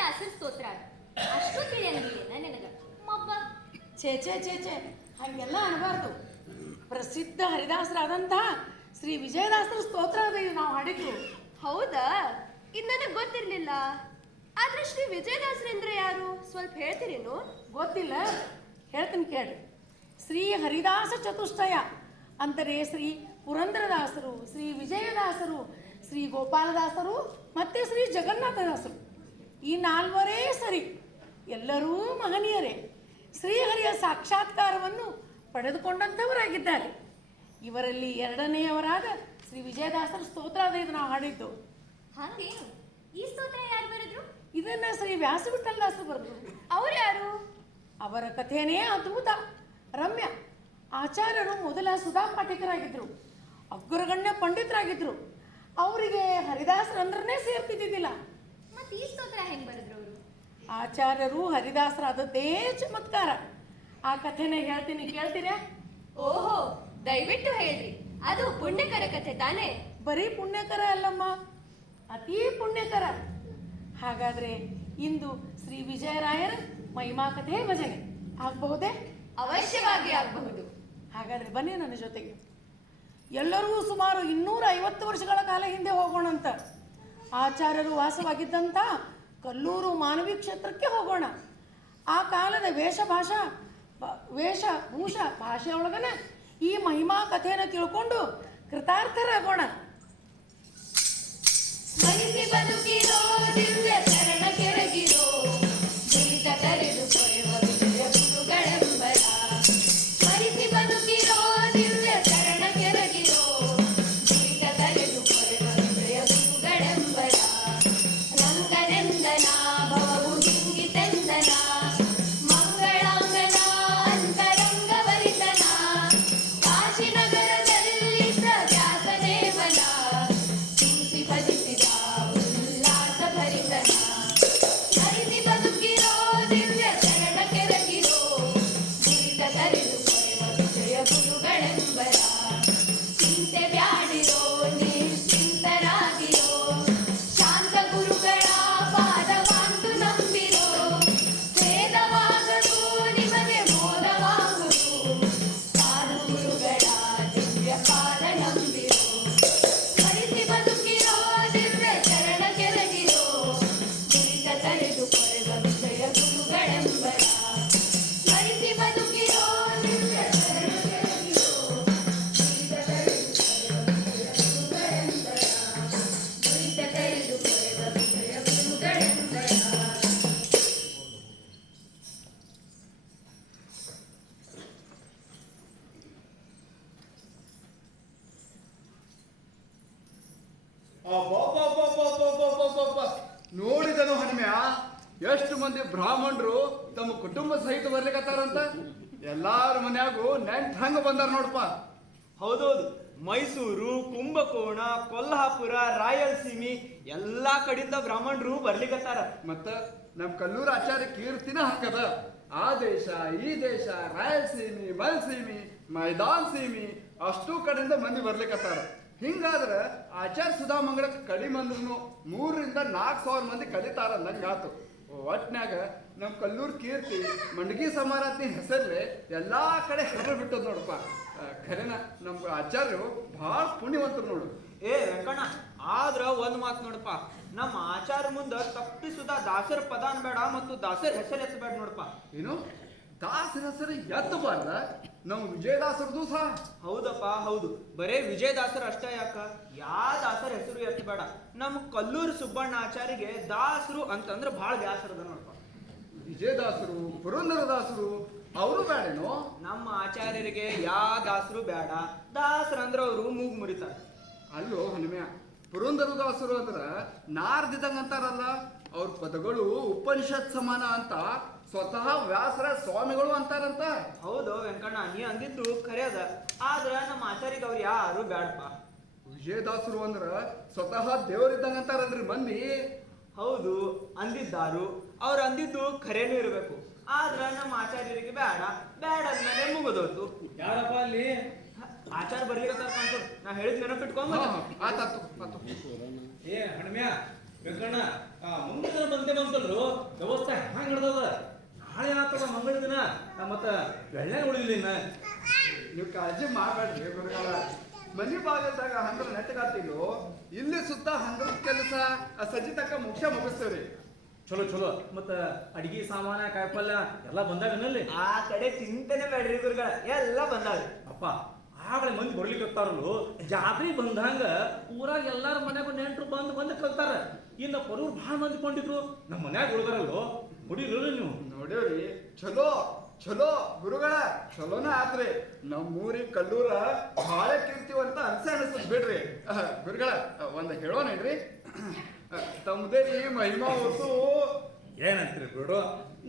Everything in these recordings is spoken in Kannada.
ವಿಜಯದಾಸರ ಸ್ತೋತ್ರ ಅಷ್ಟು ತಿಳಿಯಂಗಿಲ್ಲ ನನಗ ಮಬ್ಬ. ಛೇ ಛೇ ಛೇ ಛೇ ಹಾಗೆಲ್ಲ ಅನ್ಬಾರ್ದು. ಪ್ರಸಿದ್ಧ ಹರಿದಾಸರಾದಂತಹ ಶ್ರೀ ವಿಜಯದಾಸರ ಸ್ತೋತ್ರ ಅದ ನಾವು ಹಾಡಿದ್ರು. ಹೌದಾ? ಇದು ನನಗೆ ಗೊತ್ತಿರ್ಲಿಲ್ಲ. ಆದ್ರೆ ಶ್ರೀ ವಿಜಯದಾಸರೆಂದ್ರೆ ಯಾರು ಸ್ವಲ್ಪ ಹೇಳ್ತೀರೇನು? ಗೊತ್ತಿಲ್ಲ? ಹೇಳ್ತೀನಿ ಕೇಳ್ರಿ. ಶ್ರೀ ಹರಿದಾಸ ಚತುಷ್ಟಯ ಅಂದರೆ ಶ್ರೀ ಪುರಂದರದಾಸರು, ಶ್ರೀ ವಿಜಯದಾಸರು, ಶ್ರೀ ಗೋಪಾಲದಾಸರು ಮತ್ತು ಶ್ರೀ ಜಗನ್ನಾಥದಾಸರು, ಈ ನಾಲ್ವರೇ ಸರಿ ಎಲ್ಲರೂ ಮಹನೀಯರೇ. ಶ್ರೀಹರಿಯ ಸಾಕ್ಷಾತ್ಕಾರವನ್ನು ಪಡೆದುಕೊಂಡಂಥವರಾಗಿದ್ದಾರೆ. ಇವರಲ್ಲಿ ಎರಡನೆಯವರಾದ ಶ್ರೀ ವಿಜಯದಾಸರ ಸ್ತೋತ್ರ ಅದ ಇದು ನಾವು ಹಾಡಿದ್ದು. ಹಂಗೇನು? ಈ ಸ್ತೋತ್ರ ಯಾರು ಬರೆದ್ರು? ಇದನ್ನ ಶ್ರೀ ವ್ಯಾಸವಿಠಲದಾಸರು ಬರೆದ್ರು. ಅವ್ರು ಯಾರು? ಅವರ ಕಥೆನೇ ಅದ್ಭುತ, ರಮ್ಯ. ಆಚಾರ್ಯರು ಮೊದಲ ಸುಧಾ ಪಾಠಕರಾಗಿದ್ದರು, ಅಗ್ರಗಣ್ಯ ಪಂಡಿತರಾಗಿದ್ದರು. ಅವರಿಗೆ ಹರಿದಾಸರಂದ್ರನೇ ಸೇರ್ತಿದ್ದಿದ್ದಿಲ್ಲ. ಮತ್ತೆ ಈ ಸ್ತೋತ್ರ ಹೆಂಗ್ ಬರೆದ್ರು ಅವರು? ಆಚಾರ್ಯರು ಹರಿದಾಸರಾದದ್ದೇ ಚಮತ್ಕಾರ. ಆ ಕಥೆನ ಹೇಳ್ತೀನಿ, ಕೇಳ್ತೀರಾ? ಓಹೋ, ದಯವಿಟ್ಟು ಹೇಳ್ರಿ. ಅದು ಪುಣ್ಯಕರ ಕಥೆ ತಾನೇ? ಬರೀ ಪುಣ್ಯಕರ ಅಲ್ಲಮ್ಮ, ಅತೀ ಪುಣ್ಯಕರ. ಹಾಗಾದ್ರೆ ಇಂದು ಶ್ರೀ ವಿಜಯರಾಯರ ಮಹಿಮಾ ಕಥೆ ಭಜನೆ ಆಗಬಹುದೇ? ಅವಶ್ಯವಾಗಿ ಆಗಬಹುದು. ಹಾಗಾದ್ರೆ ಬನ್ನಿ ನನ್ನ ಜೊತೆಗೆ. ಎಲ್ಲರೂ ಸುಮಾರು 250 ವರ್ಷಗಳ ಕಾಲ ಹಿಂದೆ ಹೋಗೋಣಂತ. ಆಚಾರ್ಯರು ವಾಸವಾಗಿದ್ದಂಥ ಕಲ್ಲೂರು ಮಾನವಿ ಕ್ಷೇತ್ರಕ್ಕೆ ಹೋಗೋಣ. ಆ ಕಾಲದ ವೇಷಭೂಷ ಭಾಷೆಯೊಳಗನ ಈ ಮಹಿಮಾ ಕಥೆಯನ್ನು ತಿಳ್ಕೊಂಡು ಕೃತಾರ್ಥರಾಗೋಣ. ಸ್ಮರಿಸಿ ಬದುಕಿರೋ ದಿವ್ಯ ಚರಣ ಕೆಳಗಿರೋ ದುರಿತ ಕರೆದು ಕೊರೆವ ವಿಜಯ ಗುರುಗಳೆಂಬರ. ಸ್ಮರಿಸಿ ಬದುಕಿರೋ ದಿವ್ಯ ಚರಣ ಕೆಳಗಿರೋ ದುರಿತ ಕರೆದು ಕೊರೆವ ವಿಜಯ ಗುರುಗಳೆಂಬರ. ರಂಗನೆಂದನ ಭವವು ಹಿಂಗಿತೆಂದನ ಮಂಗಳಾಂಗನ ಅಂತರಂಗವರಿತನ. ಕಾಶಿನಗರದಲ್ಲಿದ್ದ ವ್ಯಾಸದೇವನ ತುಳಸಿ ಭಜಿಸಿದ ಉಲ್ಲಾಸ ಭರಿತನ. ಸ್ಮರಿಸಿ ಬದುಕಿರೋ ದಿವ್ಯ ಚರಣ ಕೆರಗಿರೋ ದುರಿತ ಕರೆದು ಕೊರೆವ ವಿಜಯ ಗುರುಗಳೆಂಬರ. ಚಿಂತೆ ಬ್ಯಾಡಿರೋ ನಿಶ್ಚಿಂತರಾಗಿರೋ ಶಾಂತ ಗುರುಗಳ ಪಾದವಾಂತು ನಂಬಿರೋ. ವೇದವಾಗದು ನಿಮಗೆ ಮೋದವಾಗುದು ಸಾಧು ಗುರುಗಳ ದಿವ್ಯ ಪಾದ ನಂಬಿರೋ. ಸ್ಮರಿಸಿ ಬದುಕಿರೋ ದಿವ್ಯ ಚರಣ ಕೆರಗಿರೋ ದುರಿತ ಕರೆದು ಕೊರೆವ ವಿಜಯ ಗುರುಗಳೆಂಬರ. ಸ್ಮರಿಸಿ ಬದುಕಿರೋ ದಿವ್ಯ ಚರಣ ಕೆರಗಿರೋ ದುರಿತ ಕರೆದು ಕೊರೆವ ವಿಜಯ ಗುರುಗಳೆಂಬರ. ನೋಡಿದನು ಹನುಮೆಯ, ಎಷ್ಟು ಮಂದಿ ಬ್ರಾಹ್ಮಣರು ತಮ್ಮ ಕುಟುಂಬ ಸಹಿತ ಬರ್ಲಿಕತ್ತಾರಂತ. ಎಲ್ಲಾರ ಮನ್ಯಾಗೂ ನೆಂಟ್ ಹಂಗ ಬಂದಾರ ನೋಡಪ್ಪ. ಹೌದೌದು, ಮೈಸೂರು, ಕುಂಭಕೋಣ, ಕೊಲ್ಹಾಪುರ, ರಾಯಲಸೀಮಿ ಎಲ್ಲಾ ಕಡೆಯಿಂದ ಬ್ರಾಹ್ಮಣರು ಬರ್ಲಿಕತ್ತಾರ. ಮತ್ತ ನಮ್ ಕಲ್ಲೂರು ಆಚಾರ್ಯ ಕೀರ್ತಿನ ಹಂಗದ. ಆ ದೇಶ ಈ ದೇಶ, ರಾಯಲಸೀಮಿ, ಮಲ್ಸೀಮಿ, ಮೈದಾನ್ ಸೀಮಿ ಅಷ್ಟು ಕಡೆಯಿಂದ ಮಂದಿ ಬರ್ಲಿಕತ್ತಾರ. ಹಿಂಗಾದ್ರ ಆಚಾರ್ಯ ಸುಧಾಮಂಗಳಕ್ಕೆ ಕಡಿಮೆ ಅಂದ್ರೂ 3,000-4,000 ಮಂದಿ ಕಲಿತಾರ ಅಂದಂಗ ಆತು. ಒಟ್ನ್ಯಾಗ ನಮ್ ಕಲ್ಲೂರ್ ಕೀರ್ತಿ ಮಂಡಗಿ ಸಮಾರಾಧನೆ ಹೆಸರ್ಲೆ ಎಲ್ಲಾ ಕಡೆ ಹೆಸರು ಬಿಟ್ಟದ್ ನೋಡಪ್ಪ. ಖರೇನ ನಮ್ ಆಚಾರ್ಯರು ಬಹಳ ಪುಣ್ಯವಂತರು ನೋಡು. ಏ ವೆಂಕಣ್ಣ, ಆದ್ರ ಒಂದ್ ಮಾತು ನೋಡಪ್ಪ, ನಮ್ಮ ಆಚಾರ ಮುಂದ ತಪ್ಪಿಸುದ ದಾಸರ ಪದ ಅನ್ಬೇಡ ಮತ್ತು ದಾಸರ ಹೆಸರು ಎತ್ತಬೇಡ ನೋಡಪ್ಪ. ಏನು ದಾಸರ ಹೆಸರು ಎತ್ತಬಾರ್ದ? ನಾವು ವಿಜಯದಾಸರದು ಸಹ. ಹೌದಪ್ಪ ಹೌದು, ಬರೇ ವಿಜಯದಾಸರ ಅಷ್ಟೇ ಯಾಕ, ಯಾ ದಾಸರ ಹೆಸರು ಎತ್ತಬೇಡ. ನಮ್ಮ ಕಲ್ಲೂರು ಸುಬ್ಬಣ್ಣ ಆಚಾರಿಗೆ ದಾಸರು ಅಂತಂದ್ರ ಬಹಳ ಬ್ಯಾಸರದ ನೋಡಪ್ಪ. ವಿಜಯದಾಸರು, ಪುರಂದರದಾಸರು ಅವರು ಬೇಡೇನೋ? ನಮ್ಮ ಆಚಾರ್ಯರಿಗೆ ಯಾ ದಾಸರು ಬೇಡ, ದಾಸರಂದ್ರ ಅವರು ಮೂಗು ಮುರಿತಾರ. ಅಲ್ಲೋ ಹನುಮ್ಯ, ಪುರಂದರದಾಸರು ಅಂದ್ರ ನಾರ್ದಿದಂಗ ಅಂತಾರಲ್ಲ, ಅವ್ರ ಪದಗಳು ಉಪನಿಷತ್ ಸಮಾನ ಅಂತ ಸ್ವತಃ ವ್ಯಾಸರ ಸ್ವಾಮಿಗಳು ಅಂತಾರಂತ. ಹೌದು ವೆಂಕಣ್ಣ, ನೀ ಅಂದಿದ್ದು ಖರೆ ಅದ, ಆದ್ರ ನಮ್ಮ ಆಚಾರ್ಯಗೆ ಅವ್ರು ಯಾರು ಬೇಡಪ್ಪ. ವಿಜಯದಾಸರು ಅಂದ್ರ ಸ್ವತಃ ದೇವರಿದ್ದಂಗ ಅಂತಾರಲ್ರಿ ಮಂದಿ. ಹೌದು ಅಂದಿದ್ದಾರು, ಅವ್ರು ಅಂದಿದ್ದು ಖರೇನೂ ಇರಬೇಕು. ಆದ್ರ ನಮ್ಮ ಆಚಾರ್ಯರಿಗೆ ಬೇಡ, ಬೇಡ ಅಂದ್ಮೇಲೆ ಮುಗಿದೋತು. ಯಾರಪ್ಪ ಅಲ್ಲಿ? ಆಚಾರ ಬರ್ಲಿಕ್ಕೆ ನಾ ಹೇಳಿದ್ ನೆನಪಿಟ್ಕೊಂಡ್ ಆತಾತು. ಏ ಹಣ್ಮ್ಯಾ, ಕಣ್ಣ ಮುಂದಿನ ದಿನ ಬಂದೆ ಬಂತಲ್ರು ವ್ಯವಸ್ಥೆ ಹ್ಯಾಂಗ ನಡೆದದ ನಾಳೆ ಆಗ್ತದ ಮಂಗಳ ದಿನ ಮತ್ತ ಬೆಳ್ಳೆ ಉಳಿದಿಲ್ಲ ಇನ್ನ ನೀವು ಕಾಳಜಿ ಮಾಡಬೇಡ್ರಿ ಗುರುಗಳ ಮನಿ ಬಾಗಲ್ದಾಗ ಹಂದ್ರ ನೆಟ್ಟಗಾತಿಲ್ಲೋ ಇಲ್ಲಿ ಸುತ್ತ ಹಂದ್ರದ ಕೆಲಸ ಸಜ್ಜಿ ತಕ್ಕ ಮುಗಿಸ್ತೇವ್ರಿ. ಚಲೋ ಚಲೋ ಮತ್ತ ಅಡಿಗೆ ಸಾಮಾನ ಕಾಯಿಪಲ್ಯ ಎಲ್ಲ ಬಂದಾಗನಲ್ಲಿ ಆ ಕಡೆ ಚಿಂತೆನೆ ಬೇಡ್ರಿ ಗುರುಗಳ ಎಲ್ಲ ಬಂದಾವ್ರಿ. ಅಪ್ಪ ಆಗಲೇ ಮಂದಿ ಬರ್ಲಿಕ್ಕತ್ತಾರಲ್ಲು ಜಾತ್ರೆ ಬಂದಂಗ ಊರಾಗ ಎಲ್ಲಾರ ಮನ್ಯಾಗ ನೆಂಟ್ರು ಬಂದು ಕಲ್ತಾರ. ಇನ್ನ ಪರೂರ್ ಭಾಳ ಮಂದಿ ಕೊಂಡಿದ್ರು ನಮ್ಮ ಮನ್ಯಾಗ ಉಳ್ದಾರಲ್ಲು ಹೊಡಿರಲ್ಲ ನೀವು. ನೋಡೇವ್ರಿ ಚಲೋ ಚಲೋ ಗುರುಗಳ ಚಲೋನ ಆತ್ರಿ. ನಮ್ಮೂರಿಗೆ ಕಲ್ಲೂರ ಭಾಳ ಕೀರ್ತಿವಂತ ಅನ್ಸದ್ ಬಿಡ್ರಿ. ಗುರುಗಳ ಒಂದ್ ಹೇಳೋನೇನ್ರಿ, ತಮ್ಮದೇ ಈ ಮಹಿಮಾ ಹೊತ್ತು ಏನಂತೀರಿ ಬಿಡು,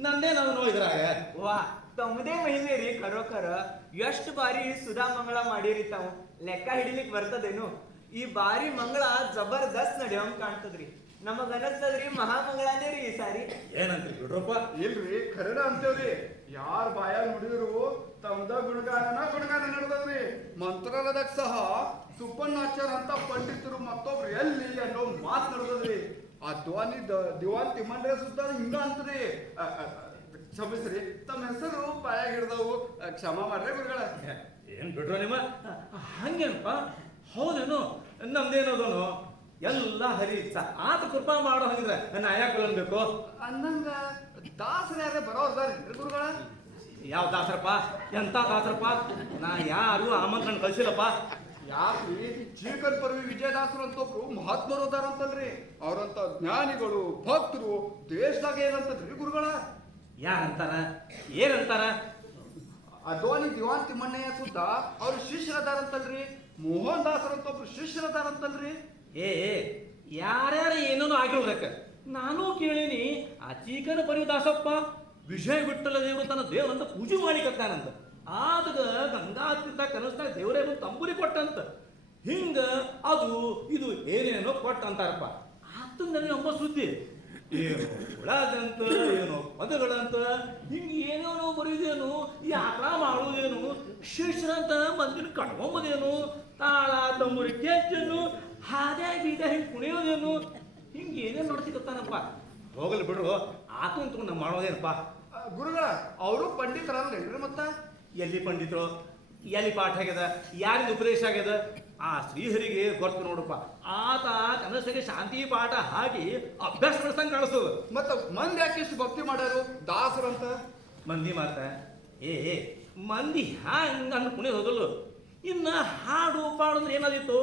ನಂದೇನದನೋ ಇದ್ರಾಗ. ವಾ ತಮ್ಮದೇ ಮಹಿಮೆ ರೀ ಕರೋಕರ. ಎಷ್ಟು ಬಾರಿ ಸುಧಾ ಮಂಗಳ ಮಾಡಿರಿ ತಾವು ಲೆಕ್ಕ ಹಿಡಿಲಿಕ್ ಬರ್ತದೇನು. ಈ ಬಾರಿ ಮಂಗಳ ಜಬರ್ದಸ್ತ್ ನಡೆಯೋಂಗ್ ಕಾಣ್ತದ್ರಿ. ನಮಗ ಅನಸ್ತದ್ರಿ ಮಹಾಮಂಗಳನೇ ರೀ ಈ ಸಾರಿ. ಏನಂತೀರಿ ಬಿಡ್ರಪ್ಪ. ಇಲ್ರಿ ಖರೇನ ಅಂತೇವ್ರಿ. ಯಾರ ಬಾಯ ನುಡಿದ್ರು ತಮ್ದ ಗುಣಗಾನ ನಡೆದವ್ರಿ. ಮಂತ್ರಾಲಯದಾಗ ಸಹ ಸುಪ್ಪಣ್ಣಾಚಾರ ಅಂತ ಪಂಡಿತರು ಮತ್ತೊಬ್ರು ಎಲ್ಲಿ ಅನ್ನೋ ಮಾತು ನಡೆದದ್ರಿ. ಆ ದಿವಾನ್ ತಿಮ್ಮಂಡ್ರೆ ಸುತ್ತ ಹಿಂಗ ಅಂತದ್ರಿ. ಕ್ಷಮಿಸ್ರಿ, ತಮ್ಮ ಹೆಸರು ಬಾಯಾಗ ಹಿಡ್ದವು, ಕ್ಷಮ ಮಾಡ್ರಿ ಗುರುಗಳ. ಏನ್ ಬಿಡ್ರ ನಿಮ್ಮ ಹಂಗೇನಪ್ಪ, ಹೌದೇನು ನಮ್ದೇನದನು ಎಲ್ಲ ಹರಿ ಆತ ಕೃಪಾ ಮಾಡೋ ಹಂಗಿದ್ರೆ ನಾ ಯಾಕೆ ಅನ್ಬೇಕು ಅಂದಂಗ ದಾಸರ ಯಾರೇ ಬರೋರ್ದಾರಿ ಗುರುಗಳ? ಯಾವ ದಾಸರಪ್ಪ, ಎಂತ ದಾಸರಪ್ಪ? ನಾ ಯಾರು ಆಮಂತ್ರಣ ಕಳ್ಸಿಲ್ಲಪ್ಪ. ಯಾಕ್ರಿ ಚೀಕನ್ ಪರ್ವಿ ವಿಜಯದಾಸರು ಅಂತ ಒಬ್ರು ಮಹಾತ್ಮರು ಅದಾರಂತಲ್ರಿ. ಅವ್ರಂತ ಜ್ಞಾನಿಗಳು ಭಕ್ತರು ದೇಶದಾಗ ಏನಂತದ್ರಿ ಗುರುಗಳ? ಯಾರಂತಾರ ಏನಂತಾರ? ಅದ್ವಾನಿ ದಿವಾನ್ ತಿಮ್ಮಣ್ಣಯ್ಯ ಸುದ್ದ ಅವ್ರ ಶಿಷ್ಯರದಾರಂತಲ್ರಿ. ಮೋಹನ್ ದಾಸರು ಅಂತ ಒಬ್ರು ಶಿಷ್ಯರದಾರಂತಲ್ರಿ. ಏ ಯಾರ್ಯಾರ ಏನೇನೋ ಆಗಿರ್ಬೇಕ. ನಾನು ಕೇಳೀನಿ ಆ ಚೀಕನ ಪರಿವ ದಾಸಪ್ಪ ವಿಜಯ ವಿಠಲ ದೇವರು ತನ್ನ ದೇವರಂತ ಪೂಜೆ ಮಾಡಿಕತ್ತಾನಂತ. ಆದಾಗ ಗಂಗಾತೀರ್ಥ ಕನಸ್ತಾಗ ದೇವರೇ ತಂಬುರಿ ಕೊಟ್ಟಂತ. ಹಿಂಗ ಅದು ಇದು ಏನೇನೋ ಕೊಟ್ಟ ಅಂತಾರಪ್ಪ. ಆತ ನನಗೆ ನಂಬ ಸುದ್ದಿ ಏನು ಹುಳದಂತ ಏನೋ ಪದಗಳಂತ ಹಿಂಗ ಏನೇನೋ ಬರೆಯುವುದೇನು, ಯಾತ್ರ ಮಾಡುವುದೇನು, ಶಿಷ್ಯರಂತ ಮಂದಿನ ಕಟ್ಕೊಂಬುದೇನು, ತಾಳ ತಂಬುರಿ ಕೆಚ್ಚನ್ನು ಹಾಗೆ ಬೀದ ಹಿಂಗೆ ಕುಣಿಯೋದೇನು, ಹಿಂಗೆ ಏನೇನು ನೋಡ್ತಿಕತ್ತಾನಪ್ಪ. ಹೋಗಲಿ ಬಿಡ್ರು, ಆತು ಅಂತ ನಾವು ಮಾಡೋದೇನಪ್ಪ. ಗುರುಗಳ ಅವರು ಪಂಡಿತರಲ್ಲೇನ್ರಿ? ಮತ್ತ ಎಲ್ಲಿ ಪಂಡಿತರು, ಎಲ್ಲಿ ಪಾಠ ಆಗ್ಯದ, ಯಾರಿಗ ಉಪದೇಶ ಆಗ್ಯದ? ಆ ಶ್ರೀಹರಿಗೆ ಗೊತ್ತು ನೋಡಪ್ಪ. ಆತ ಕನಸಿಗೆ ಶಾಂತಿ ಪಾಠ ಹಾಕಿ ಅಭ್ಯಾಸ ನಡೆಸಂಗೆ ಕಾಣಿಸ್ತದ. ಮತ್ತ ಮಂದಿ ಯಾಕೆ ಇಷ್ಟು ಭಕ್ತಿ ಮಾಡ್ಯಾರು ದಾಸರಂತ? ಮಂದಿ ಮಾತ ಏ ಮಂದಿ ಹ್ಯಾಂಗ ಅನ್ನ ಕುಣಿ ಹೋದಲು. ಇನ್ನ ಹಾಡು ಪಾಡು ಅಂದ್ರೆ ಏನಾದಿತ್ತು,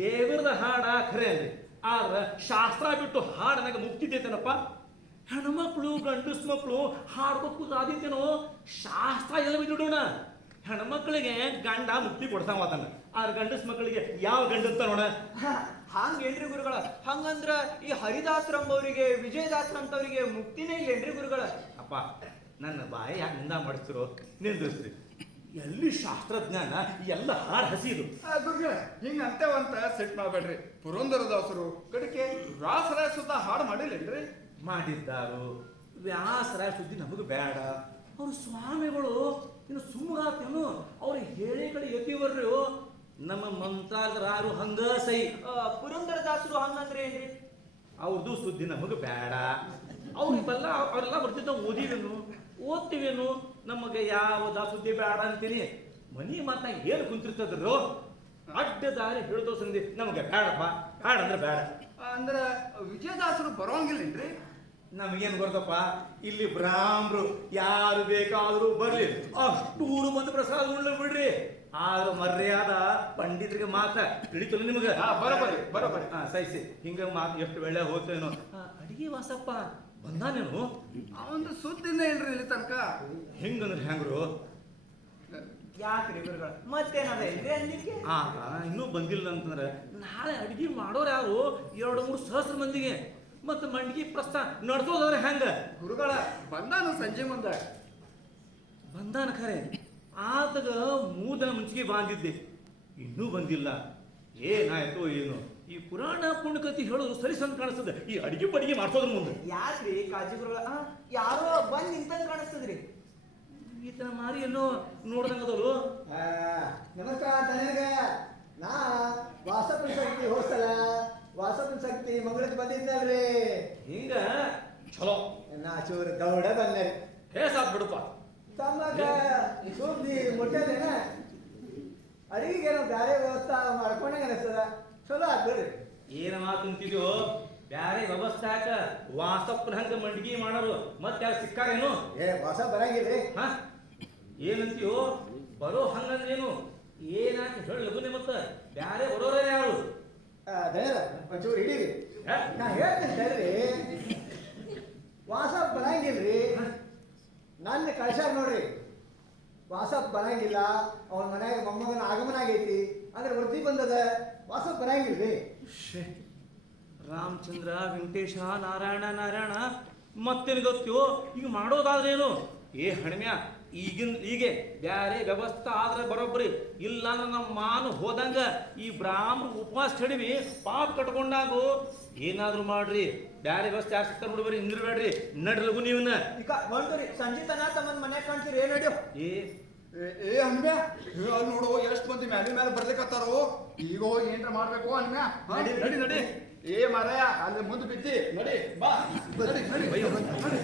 ದೇವರದ ಹಾಡ ಖರೆ ಅಂದ್ರಿ. ಆದ್ರೆ ಶಾಸ್ತ್ರ ಬಿಟ್ಟು ಹಾಡನಾಗ ಮುಕ್ತಿದ್ದೇತೇನಪ್ಪ. ಹೆಣ್ಮಕ್ಳು ಗಂಡಸ್ ಮಕ್ಕಳು ಹಾಡ್ಬೇಕು ಆದಿತ್ತೇನೋ, ಶಾಸ್ತ್ರ ಎಲ್ಲ ಬಿಡೋಣ. ಹೆಣ್ಮಕ್ಳಿಗೆ ಗಂಡ ಮುಕ್ತಿ ಕೊಡ್ತಾವತನ, ಆದ್ರೆ ಗಂಡಸ್ ಮಕ್ಕಳಿಗೆ ಯಾವ ಗಂಡಂತ ನೋಡ. ಹಂಗೇನ್ರಿ ಗುರುಗಳ? ಹಂಗಂದ್ರ ಈ ಹರಿದಾಸರಂಬವ್ರಿಗೆ ವಿಜಯದಾಸರಂತವ್ರಿಗೆ ಮುಕ್ತಿನೇ ಇಲ್ಲೇನ್ರಿ ಗುರುಗಳ? ಅಪ್ಪ ನನ್ನ ಬಾಯಿ ಯಾಕೆ ನಿಂದ ಮಾಡಿಸ್ತಿರೋ ನಿಂದ್ರಿಸ್ರಿ. ಎಲ್ಲಿ ಶಾಸ್ತ್ರಜ್ಞಾನ, ಎಲ್ಲ ಹಾಡು ಹಸಿದು. ಗುರುಗಳ ಹಿಂಗ ಅಂತೇವಂತ ಸೆಟ್ ಮಾಡ್ಬೇಡ್ರಿ. ಪುರಂದರದಾಸರು ಕಡೆಗೆ ವ್ಯಾಸರಾಯ ಸುತ್ತ ಹಾಡು ಮಾಡಿಲ್ಲೇನ್ರಿ? ಮಾಡಿದ್ದಾರು. ವ್ಯಾಸರ ಸುದ್ದಿ ನಮಗೆ ಬೇಡ. ಅವ್ರು ಸ್ವಾಮಿಗಳು ಇನ್ನು ಸುಮ್ಮಗಾತೇನು, ಅವ್ರಿಗೆ ಹೇಳಿ ಕಡೆ ಎತ್ತಿವರ್ರಿ. ನಮ್ಮ ಮಂತ್ರಾಲಯರಾರು ಹಂಗ ಸೈ. ಪುರಂದರದಾಸರು ಹಂಗಂದ್ರೆ ಏನ್ರಿ? ಅವ್ರದ್ದು ಸುದ್ದಿ ನಮಗೆ ಬೇಡ. ಅವ್ರಿಗೆಲ್ಲ ಅವರೆಲ್ಲ ಬರ್ತಿದ್ದ ಓದಿವೇನು ಓದ್ತೀವೇನು, ನಮಗೆ ಯಾವ ಸುದ್ದಿ ಬೇಡ ಅಂತೀನಿ. ಮನಿ ಮಾತನಾಗ ಏನು ಕುಂತಿರ್ತದ್ರು, ಅಡ್ಡ ದಾರಿ ಹಿಡಿದೋ ಸಂದಿ ನಮಗೆ ಬೇಡಪ್ಪ. ಬೇಡ ಅಂದ್ರೆ ಬೇಡ. ಅಂದ್ರ ವಿಜಯದಾಸರು ಬರೋಂಗಿಲ್ಲೇನ್ರಿ? ನಮಗೇನು ಗೊತ್ತಪ್ಪ, ಇಲ್ಲಿ ಬ್ರಾಹ್ಮರು ಯಾರು ಬೇಕಾದ್ರೂ ಬರ್ಲಿ, ಅಷ್ಟೂರು ಮಂದಿ ಪ್ರಸಾದ ಉಳ್ಳು ಬಿಡ್ರಿ. ಆದ್ರೂ ಮರ್ಯಾದ ಪಂಡಿತರಿಗೆ ಮಾತ ತಿಳಿತಲ್ಲ ನಿಮಗೆ. ಬರೋಬರಿ. ಸೈಸಿ ಹಿಂಗ ಮಾತು ಎಷ್ಟು ಒಳ್ಳೆ ಹೋಗ್ತೇನೋ. ಅಡಿಗೆ ವಾಸಪ್ಪ ಬಂದಾನೇನು? ಅವಂದು ಸುದ್ದಿನ ಇಲ್ರಿ ಇಲ್ಲಿ ತನಕ. ಹೆಂಗಂದ್ರೆ ಹೆಂಗ್ರು? ಯಾಕ್ರಿ ಗುರುಗಳ ಮತ್ತೇನದ ಇಲ್ರಿ ಅನ್ಲಿಕ್ಕೆ? ಇನ್ನೂ ಬಂದಿಲ್ಲ ಅಂತಂದ್ರೆ ನಾಳೆ ಅಡಿಗೆ ಮಾಡೋರು ಯಾರು? 2-3 ಸಹಸ್ರ ಮಂದಿಗೆ. ಮತ್ತೆ ಮಂಡಿಗೆ ಪ್ರಸ್ತಾನ ನಡ್ಸೋದಾದ್ರೆ ಹೆಂಗ? ಗುರುಗಳ ಬಂದಾನು ಸಂಜೆ ಮುಂದ. ಬಂದಾನ ಖರೆ, ಆತಗ 3 ದಿನ ಮುಂಚಿಗೆ ಬಾಂದಿದ್ದೆ, ಇನ್ನೂ ಬಂದಿಲ್ಲ. ಏನಾಯ್ತು ಏನು? ಈ ಪುರಾಣ ಪುಣ್ಯಕತಿ ಹೇಳೋದು ಸರಿ ಸಂತ ಕಾಣಿಸ್ತದೆ ಈ ಅಡಿಗೆ ಪಡಿಗೆ ಮಾಡ್ಸೋದ್ರ ಮುಂದೆ. ಯಾಕ್ರಿ ಕಾಜಿ ಗುರುಗಳ? ಯಾರೋ ಬಂದ್ ನಿಂತಂಗ್ ಕಾಣಿಸ್ತದ್ರಿ. ಈತನ ಮಾರಿ ಏನೋ ನೋಡ್ದಂಗದವರು. ನಮಸ್ಕಾರ ತನಗ ನಾ ವಾಸಪಡಿಸಿ ಹೋಗ್ಸಲ ವಾಸಪ್ಪನ ಶಕ್ತಿ ಮಂಗಳಕ್ಕೆ ಬಂದಿದ್ದಲ್ರಿ. ಹಿಂಗ ಚಲೋ ನಾ ಚೂರು ದೌಡ ಬಂದೆ. ಹೇಸಾತ್ ಬಿಡಪ್ಪ. ತಮ್ಮಗ ಸುದ್ದಿ ಮುಟ್ಟದೇನ ಅಡಿಗೆಗೇನೋ ಬ್ಯಾರೆ ವ್ಯವಸ್ಥೆ ಮಾಡ್ಕೊಂಡಂಗ ಅನಿಸ್ತದ. ಚಲೋ ಆತ್ ಬಿಡ್ರಿ. ಏನ ಮಾತಂತಿದ್ಯೋ ಬ್ಯಾರೆ ವ್ಯವಸ್ಥೆ ಹಾಕ ವಾಸಪ್ಪನ ಹಂಗ ಮಂಡಿಗೆ ಮಾಡೋರು ಮತ್ತೆ ಯಾರು ಸಿಕ್ಕಾರೇನು? ವಾಸ ಬರಂಗಿಲ್ರಿ. ಹಾ ಏನಂತೀಯೋ ಬರೋ ಹಂಗಂದ್ರೇನು? ಏನಾಕಿ ಹೇಳ ಲಗುನೆ ಮತ್ತ ಬ್ಯಾರೆ ಬರೋರೇ ಯಾರು? ದಯದ ಒಂಚೂರು ಹಿಡೀರಿ. ನಾ ಹೇಳ್ತೀನಿ ತಡ್ರಿ. ವಾಸ ಬರಂಗಿಲ್ರಿ. ನನ್ನ ಕಳ್ಸ್ಯಾರ ನೋಡ್ರಿ. ವಾಸಪ್ ಬರಂಗಿಲ್ಲ, ಅವನ ಮನ್ಯಾಗ ಮೊಮ್ಮಗನ ಆಗಮನ ಆಗೈತಿ ಅಂದ್ರೆ ವೃತ್ತಿ ಬಂದದ. ವಾಸಪ್ ಬರಂಗಿಲ್ರಿ. ರಾಮಚಂದ್ರ ವೆಂಕಟೇಶ ನಾರಾಯಣ ನಾರಾಯಣ ಮತ್ತೇನು ಗೊತ್ತೋ ಈಗ ಮಾಡೋದಾದ್ರೇನು? ಏ ಹಣ್ಮ್ಯಾ ಈಗೆ ಬ್ಯಾರೆ ವ್ಯವಸ್ಥೆ ಆದ್ರೆ ಬರೋಬ್ಬರಿ, ಇಲ್ಲ ಅಂದ್ರೆ ನಮ್ಮ ಮಾನು ಹೋದಂಗ ಈ ಬ್ರಾಹ್ಮಣ ಉಪವಾಸ ಹಿಡಿವಿ ಪಾಪ ಕಟ್ಕೊಂಡಾಗು. ಏನಾದ್ರು ಮಾಡ್ರಿ, ಬ್ಯಾರೆ ವ್ಯವಸ್ಥೆ ಯಾರು ಸಿಗ್ತಾರ ನೋಡ್ಬರಿ, ನಿಂದಿರ್ಬೇಡ್ರಿ, ನಡ್ರಿ ಲಗು ನೀವನ್ನ. ಈಗ ಹೊಂಟ್ರಿ ಸಂಜೆ ತನ ತಮ್ಮನ್ ಮನ್ಯಾಗ ಕಾಣ್ತೀರಿ. ಏನ್ ನಡ್ಯೋ? ಏ ಹನ್ಮ್ಯಾ ಅಲ್ಲಿ ನೋಡು ಎಷ್ಟು ಮಂದಿ ಮ್ಯಾಲಿನ ಮೇಲೆ ಬರ್ಲಿಕ್ಕತ್ತಾರೋ. ಈಗ ಹೋಗಿ ಏನ್ರ ಮಾಡ್ಬೇಕು ಹನ್ಮ್ಯಾ. ನಡಿ ನಡಿ ನಡಿ. ಏ ಮಾರಾಯ ಅಲ್ಲಿ ಮುಂದೆ ಬಿದ್ದಿ ನಡಿ ಬಾ ನಡಿ ನಡಿ ನಡಿ.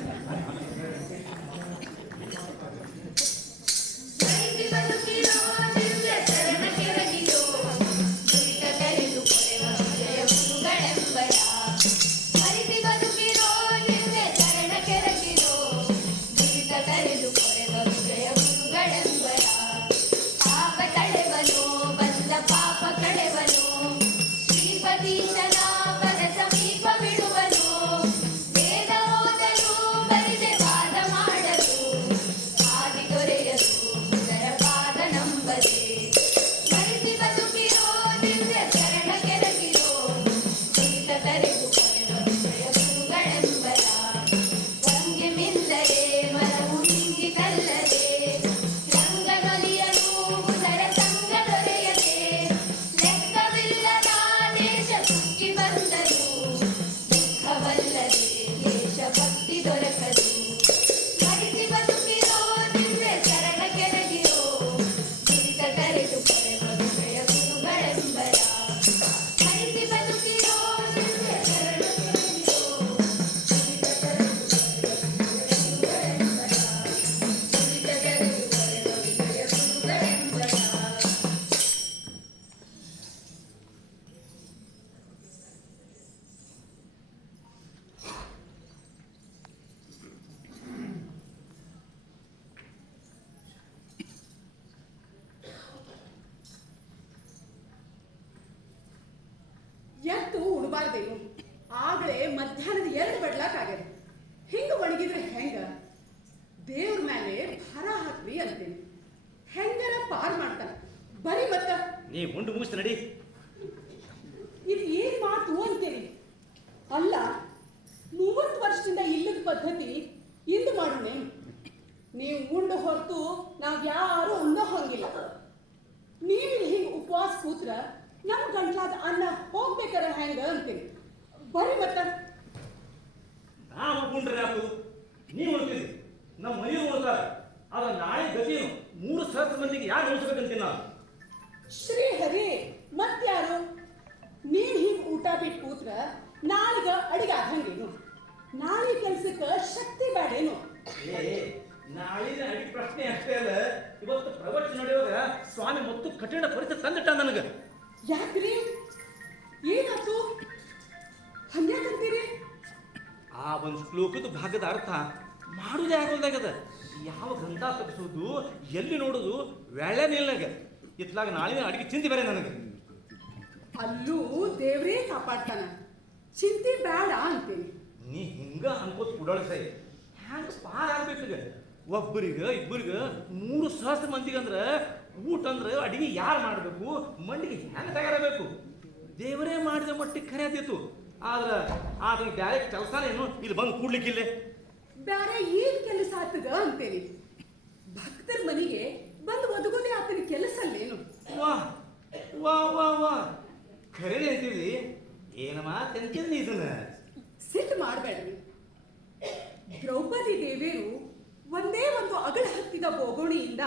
ಎತ್ತು ಉಣಬಾರ್ದೇನು? ಆಗಲೇ ಮಧ್ಯಾಹ್ನದ 2 ಬಡ್ಲಾಕಾಗ್ಯದ. ಹಿಂಗ ಒಣಗಿದ್ರೆ ಹೆಂಗ? ದೇವ್ರ ಮೇಲೆ ಭಾರ ಹಾಕ್ರಿ ಅಂತೇನಿ. ಹೆಂಗರ ಪಾರ್ ಮಾಡ್ತಾನ ಬರೀ ಮತ್ತ. ನೀ ಉಂಡು ಮುಗಿಸ್ತ ನಡಿ. ಇದು ಏನ್ ಮಾತು ಅಂತೇಳಿ? ಅಲ್ಲ 30 ವರ್ಷದಿಂದ ಇಲ್ಲದ ಪದ್ಧತಿ ಇಂದು ಮಾಡೋಣ. ನೀವು ಉಂಡು ಹೊರತು ನಾವ್ ಯಾರು ಉಣ್ಣೋ ಹಂಗಿಲ್ಲ. ನೀವು ಹಿಂಗ ಉಪವಾಸ ಕೂತ್ರ ನಮ್ಮ ಗಂಟ್ಲಾದ ಅನ್ನ ಹೋಗ್ಬೇಕಾರ ಹೆಂಗ ಅಂತೀನಿ. ಬರೀ ಮತ್ತ ನಾವು ಉಂಡ್ರೆ ಯಾಕು? ನೀವು ಉಣ್ತೀರಿ, ನಮ್ಮ ಮನೆಯವ್ರು ಉಣ್ತಾರ. ಆದ್ರೆ ನಾಳೆ ಗತಿಯೇನು? 3 ಸಹಸ್ರ ಮಂದಿಗೆ ಯಾರು ಉಳಿಸ್ಬೇಕಂತೀನಿ ನಾನು. ಶ್ರೀಹರಿ ಮತ್ಯಾರು? ನೀವ್ ಹಿಂಗ ಊಟ ಬಿಟ್ಟು ಕೂತ್ರ ನಾಳಿಗ ಅಡಿಗೆ ಆಗಂಗೇನು? ನಾಳೆ ಕೆಲ್ಸಕ್ಕ ಶಕ್ತಿ ಬೇಡೇನು? ನಾಳಿನ ಅಡಿಗೆ ಪ್ರಶ್ನೆ ಅಷ್ಟೇ ಅಲ್ಲ, ಇವತ್ತು ಪ್ರವಚನ ನಡೆಯುವಾಗ ಸ್ವಾಮಿ ಮತ್ತು ಕಠಿಣ ಪರಿಸ್ಥಿತಿ ತಂದಿಟ್ಟ ನನಗೆ. ಯಾಕ್ರಿ? ಏನಾಯ್ತು? ಹಂಗ್ಯಾಕಂತೀರಿ? ಆ ಒಂದು ಶ್ಲೋಕದ ಭಾಗದ ಅರ್ಥ ಮಾಡುವುದೇ ಆಗೋಲ್ದಾಗದ. ಯಾವ ಗ್ರಂಥ ತಪ್ಪಿಸೋದು, ಎಲ್ಲಿ ನೋಡೋದು ವೇಳೆ ನಿಲ್ಲಾಗ. ಇತ್ಲಾಗ ನಾಳಿನ ಅಡಿಗೆ ಚಿಂತೆ ಬೇರೆ ನನಗೆ. ಅಲ್ಲೂ ದೇವ್ರೇ ಕಾಪಾಡ್ತಾನ, ಚಿಂತೆ ಬೇಡ ಅಂತೀನಿ. ನೀ ಹಿಂಗ ಅನ್ಕೋತ ಕುಡಾಳ್ಸೈ ಹ್ಯಾಂಗ ಪಾರ ಆಗ್ಬೇಕೀಗ? ಒಬ್ಬರಿಗೆ ಇಬ್ಬರಿಗೆ 3 ಸಹಸ್ರ ಮಂದಿಗೆ ಅಂದ್ರೆ ಊಟ ಅಂದ್ರೆ ಅಡಿಗೆ ಯಾರು ಮಾಡಬೇಕು, ಮಂಡಿಗೆ ಹೆಂಗೆ ತಯಾರಬೇಕು? ದೇವರೇ ಮಾಡಿದ ಮಟ್ಟಿಗೆ ಖರೆ ಆದೀತು. ಆದ್ರೆ ಆತನ ಬ್ಯಾರೆ ಕೆಲಸನೇನು ಇಲ್ಲಿ ಬಂದು ಕೂಡ್ಲಿಕ್ಕಿಲ್ಲ. ಬ್ಯಾರೆ ಏನ್ ಕೆಲಸ ಆಗ್ತದ ಅಂತೇನಿ. ಭಕ್ತರ ಮನೆಗೆ ಬಂದು ಒದಗೋದೇ ಆತನ ಕೆಲಸ ಅಲ್ಲೇನು? ವಾ ವಾ ವಾ ವಾ ಖರೇನೆ ಅಂತೀವಿ. ಏನ ಮಾತೆಂತೀನಿ ಇದನ್ನ? ಸಿಟ್ಟು ಮಾಡಬೇಡ್ರಿ. ದ್ರೌಪದಿ ದೇವಿಯರು ಒಂದೇ ಒಂದು ಅಗಳ ಹತ್ತಿದ ಬೋಗೋಣಿಯಿಂದ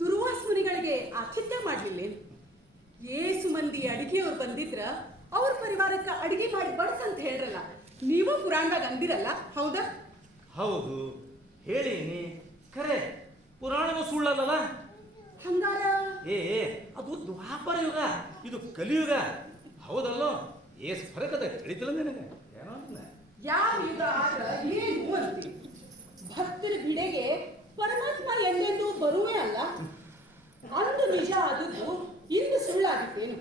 ದುರ್ವಾಸ ಮುನಿಗಳಿಗೆ ಆತಿಥ್ಯ ಮಾಡಲಿಲ್ಲ. ಏಸು ಮಂದಿ ಅಡಿಗೆಯವ್ರು ಬಂದಿದ್ರ ಅವ್ರ ಪರಿವಾರಕ್ಕೆ ಅಡಿಗೆ ಮಾಡಿ ಬಡ್ಸಂತ ಹೇಳ್ರಲ್ಲ, ನೀವು ಪುರಾಣದಾಗ ಅಂದಿರಲ್ಲ, ಹೌದಾ? ಹೌದು ಹೇಳೀನಿ, ಖರೆ ಪುರಾಣನೂ ಸುಳ್ಳಲ್ಲ. ಹಂಗಾರ ಏ ಅದು ದ್ವಾಪರ ಯುಗ, ಇದು ಕಲಿಯುಗ, ಹೌದಲ್ಲೋ? ಏಸ್ ಫರಕದ ತಿಳಿತಿಲ್ಲ ನಿನಗೆ ಏನೋ? ಯಾವ ಯುಗ ಆದ್ರ ಏನು ಅಂತಿ? ಭಕ್ತರ ಬಿಡೆಗೆ ಪರಮಾತ್ಮ ಎಲ್ಲೆಂದೂ ಬರುವೇ ಅಲ್ಲ. ಅಂದು ನಿಜ ಆದದ್ದು ಇಂದು ಸುಳ್ಳಾಗಿತ್ತೇನು?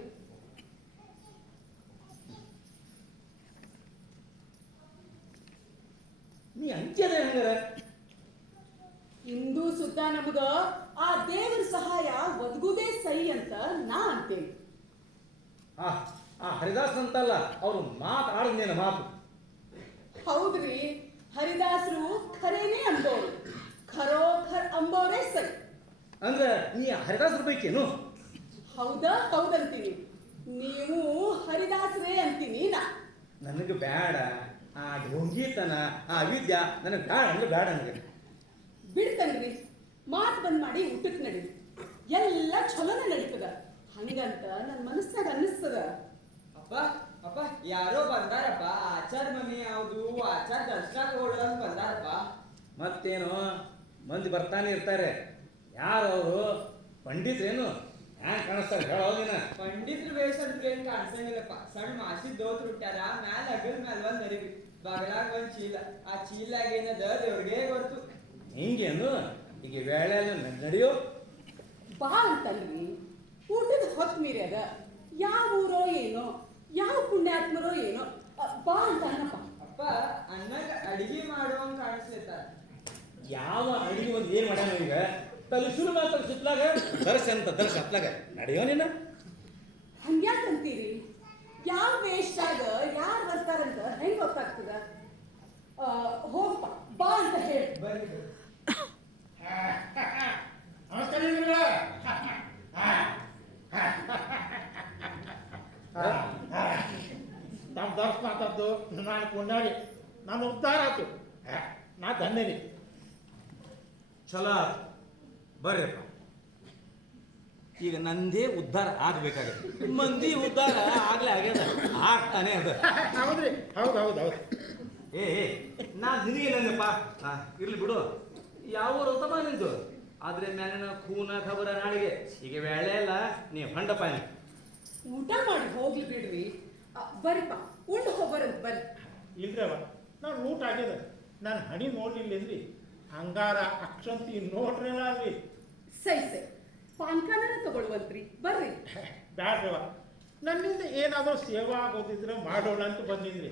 ನೀ ಅಂತ್ಯದ ಹೆಂಗಾರ? ಇಂದು ಸುತ್ತ ನಮಗ ಆ ದೇವರ ಸಹಾಯ ಒದಗುದೇ ಸರಿ ಅಂತ ನಾ ಅಂತೇನೆ. ಆ ಹರಿದಾಸ್ ಅಂತಲ್ಲ, ಅವ್ರು ಮಾತಾಡಿದ್ನೇನ ಮಾತು. ಹೌದ್ರಿ, ಹರಿದಾಸರು ಖರೇನೇ ಅಂಬೋರು, ಖರೋಖರ್ ಅಂಬೋರೇ ಸರಿ. ಅಂದ್ರೆ ನೀ ಹರಿದಾಸರ ಬೇಕೇನು? ಹೌದಂತೀನಿ, ನೀವು ಹರಿದಾಸರೇ ಅಂತೀನಿ ನಾ. ನನಗೆ ಬೇಡ ಆ ಢೋಂಗಿತನ, ಆ ವಿದ್ಯಾ ನನಗೆ ಬೇಡ ಅಂದ್ರೆ ಬೇಡ ನನಗೆ. ಬಿಡ್ತನ್ರಿ, ಮಾತು ಬಂದ್ ಮಾಡಿ ಊಟಕ್ಕೆ ನಡಿ, ಎಲ್ಲ ಚಲೋನ ನಡೀತದ ಹಂಗಂತ ನನ್ನ ಮನಸ್ಸಾಗ ಅನ್ನಿಸ್ತದ. ಅಪ್ಪ ಅಪ್ಪ ಯಾರೋ ಬಂದಾರಪ್ಪ, ಆಚಾರ ಮನೆ ಯಾವುದು, ಆಚಾರ ದರ್ಶನ ಕೊಡೋದು ಬಂದಾರಪ್ಪ. ಮತ್ತೇನು ಮಂದಿ ಬರ್ತಾನೆ ಇರ್ತಾರೆ. ಯಾರವರು? ಪಂಡಿತ್ರೇನು? ಹ್ಯಾಂಗ ಕಾಣಿಸ್ತಾರೆ ಹೇಳೋದಿನ? ಪಂಡಿತ್ರ ವೇಷ ಅಂತ ಏನ್ ಕಾಣಿಸಂಗಿಲ್ಲಪ್ಪ. ಸಣ್ಣ ಮಾಸಿ ದೋತ್ ಹುಟ್ಟ್ಯಾರ, ಮ್ಯಾಲ ಅಗಲ್ ಮ್ಯಾಲ ಒಂದ್ ಅರಿವಿ, ಬಗಲಾಗ ಒಂದ್ ಚೀಲ, ಆ ಚೀಲಾಗ ಏನದ ದೇವ್ರಿಗೆ ಗೊತ್ತು. ಹಿಂಗೇನು? ಈಗ ವೇಳೆ ನಡೆಯೋ ಬಾ ಅಂತಲ್ರಿ, ಊಟದ ಹೊತ್ತು ಮೀರ್ಯಾದ. ಯಾವ ಊರೋ ಏನೋ, ಯಾವ ಪುಣ್ಯಾತ್ಮರೋ ಏನೋ, ಬಾ ಅಂತ ಅನ್ನಪ್ಪ. ಅಪ್ಪ ಅಣ್ಣಗ ಅಡಿಗೆ ಮಾಡುವಂಗ ಕಾಣಿಸ್ತಾರ. ಯಾವ ಅಡಿಗೆ ಒಂದು ಏನ್ ಮಾಡ್ಯಾನ ಈಗ? ತಲುಸುರು ಮಾತ್ರ ಸುತ್ತಲಾಗ ದರ್ಶ ಅಂತ ದರ್ಶ ಹತ್ಲಾಗ ನಡೆಯೋ ನೀನ? ಹಂಗ್ಯಾಕಂತೀರಿ? ಯಾವ ವೇಷದಾಗ ಯಾರು ಬರ್ತಾರಂತ ಹೆಂಗ್ ಗೊತ್ತಾಗ್ತದ? ಹೋಗಪ್ಪ, ಬಾ ಅಂತ ಹೇಳಿ. ಬರ್ರಿ ನಮಸ್ಕಾರ. ನಮ್ಮ ದರ್ಶ ಮಾತಾದ್ದು ನಾನು ಕೊಂಡಾಡಿ ನಾನು ಉದ್ಧಾರ ಆಯ್ತು, ನಾ ಧನ್ಯರಿ. ಚಲೋ ಬರ್ರಿಪ್ಪ. ಈಗ ನಂದೇ ಉದ್ಧಾರ ಆಗ್ಬೇಕಾಗತ್ತೆ, ಮಂದಿ ಉದ್ಧಾರ ಆಗ್ಲೇ ಆಗ್ಯದ, ಆಗ್ತಾನೆ ಅದ. ಹೌದ್ರಿ, ಹೌದು ಹೌದು ಹೌದು. ಏ ನಾ ನಿನಗೇನಪ್ಪ, ಇರ್ಲಿ ಬಿಡು. ಯಾವ ರತಮ ನಿಂತು ಆದ್ರೆ ಮ್ಯಾಲಿನ ಖೂನ ಖಬರ ನಾಳಿಗೆ ಈಗ ವೇಳೆ ಇಲ್ಲ, ನೀ ಹೊಂಡಪ್ಪ. ಊಟ ಮಾಡಿ ಹೋಗ್ಲಿ ಬಿಡ್ರಿ. ಬರ್ರಿಪ್ಪ, ಉಂಡು ಹೋಗ್ಬರಂತ ಬರ್ರಿ. ಇಲ್ರವ, ನಾನು ಊಟ ಆಗ್ಯದ, ನಾನು ಹಣಿ ನೋಡ್ಲಿಲ್ಲದ್ರಿ, ಹಂಗಾರ ಅಕ್ಷಂತಿ ನೋಡ್ರಲ್ಲ ಅಲ್ಲಿ. ಸೈ ಪಾನ್ಕಾನ ತಗೊಳ್ಳುವಂತ್ರಿ, ಬರ್ರಿ. ಬ್ಯಾಡ್ರವ, ನನ್ನಿಂದ ಏನಾದರೂ ಸೇವಾ ಆಗೋದಿದ್ರೆ ಮಾಡೋಣ ಅಂತ ಬಂದಿದ್ರಿ.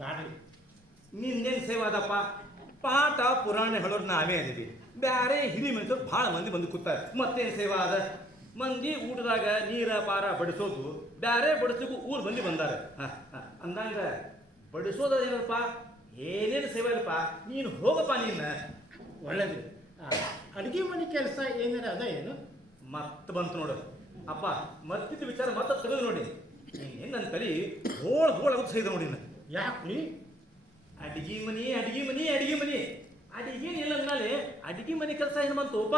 ಬ್ಯಾಡ್ರಿ. ನಿಂದೇನು ಸೇವಾ ಅದಪ್ಪ? ಪಾಠ ಪುರಾಣ ಹೇಳೋರು ನಾವೇ ಅದೀವಿ, ಬ್ಯಾರೆ ಹಿರಿ ಮನುಷ್ಯರು ಭಾಳ ಮಂದಿ ಬಂದು ಕೂತಾರೆ. ಮತ್ತೇನು ಸೇವಾ ಅದ? ಮಂದಿ ಊಟದಾಗ ನೀರ ಪಾರ ಬಡಿಸೋದು, ಬ್ಯಾರೆ ಬಡಿಸೋಕು ಊರು ಮಂದಿ ಬಂದಾರ. ಅಂದಂಗ ಬಡಿಸೋದ ಏನಪ್ಪ, ಏನೇನು ಸೇವೆ ಇಲ್ಲಪ್ಪ. ನೀನು ಹೋಗಪ್ಪ, ನೀನು ಒಳ್ಳೇದು. ಅಡುಗೆ ಮನೆ ಕೆಲಸ ಏನಾರ ಅದ ಏನು? ಮತ್ತೆ ಬಂತು ನೋಡು ಅಪ್ಪ, ಮತ್ತಿದ್ದು ವಿಚಾರ ಮತ್ತೆ ತೆಗೆದು ನೋಡಿ. ನೀನು ನನ್ನ ತಲೆ ಹೋಳ್ ಸೈದ ನೋಡಿ. ಯಾಕ್ರಿ? ಅಡಿಗೆ ಮನಿ ಅಡಿಗೆ ಮನಿ ಅಡಿಗೆ ಮನಿ ಅಡಿಗೆ ಇಲ್ಲ ಅಂದ್ಮೇಲೆ ಅಡಿಗೆ ಮನೆ ಕೆಲಸ ಏನು ಬಂತೋಪ?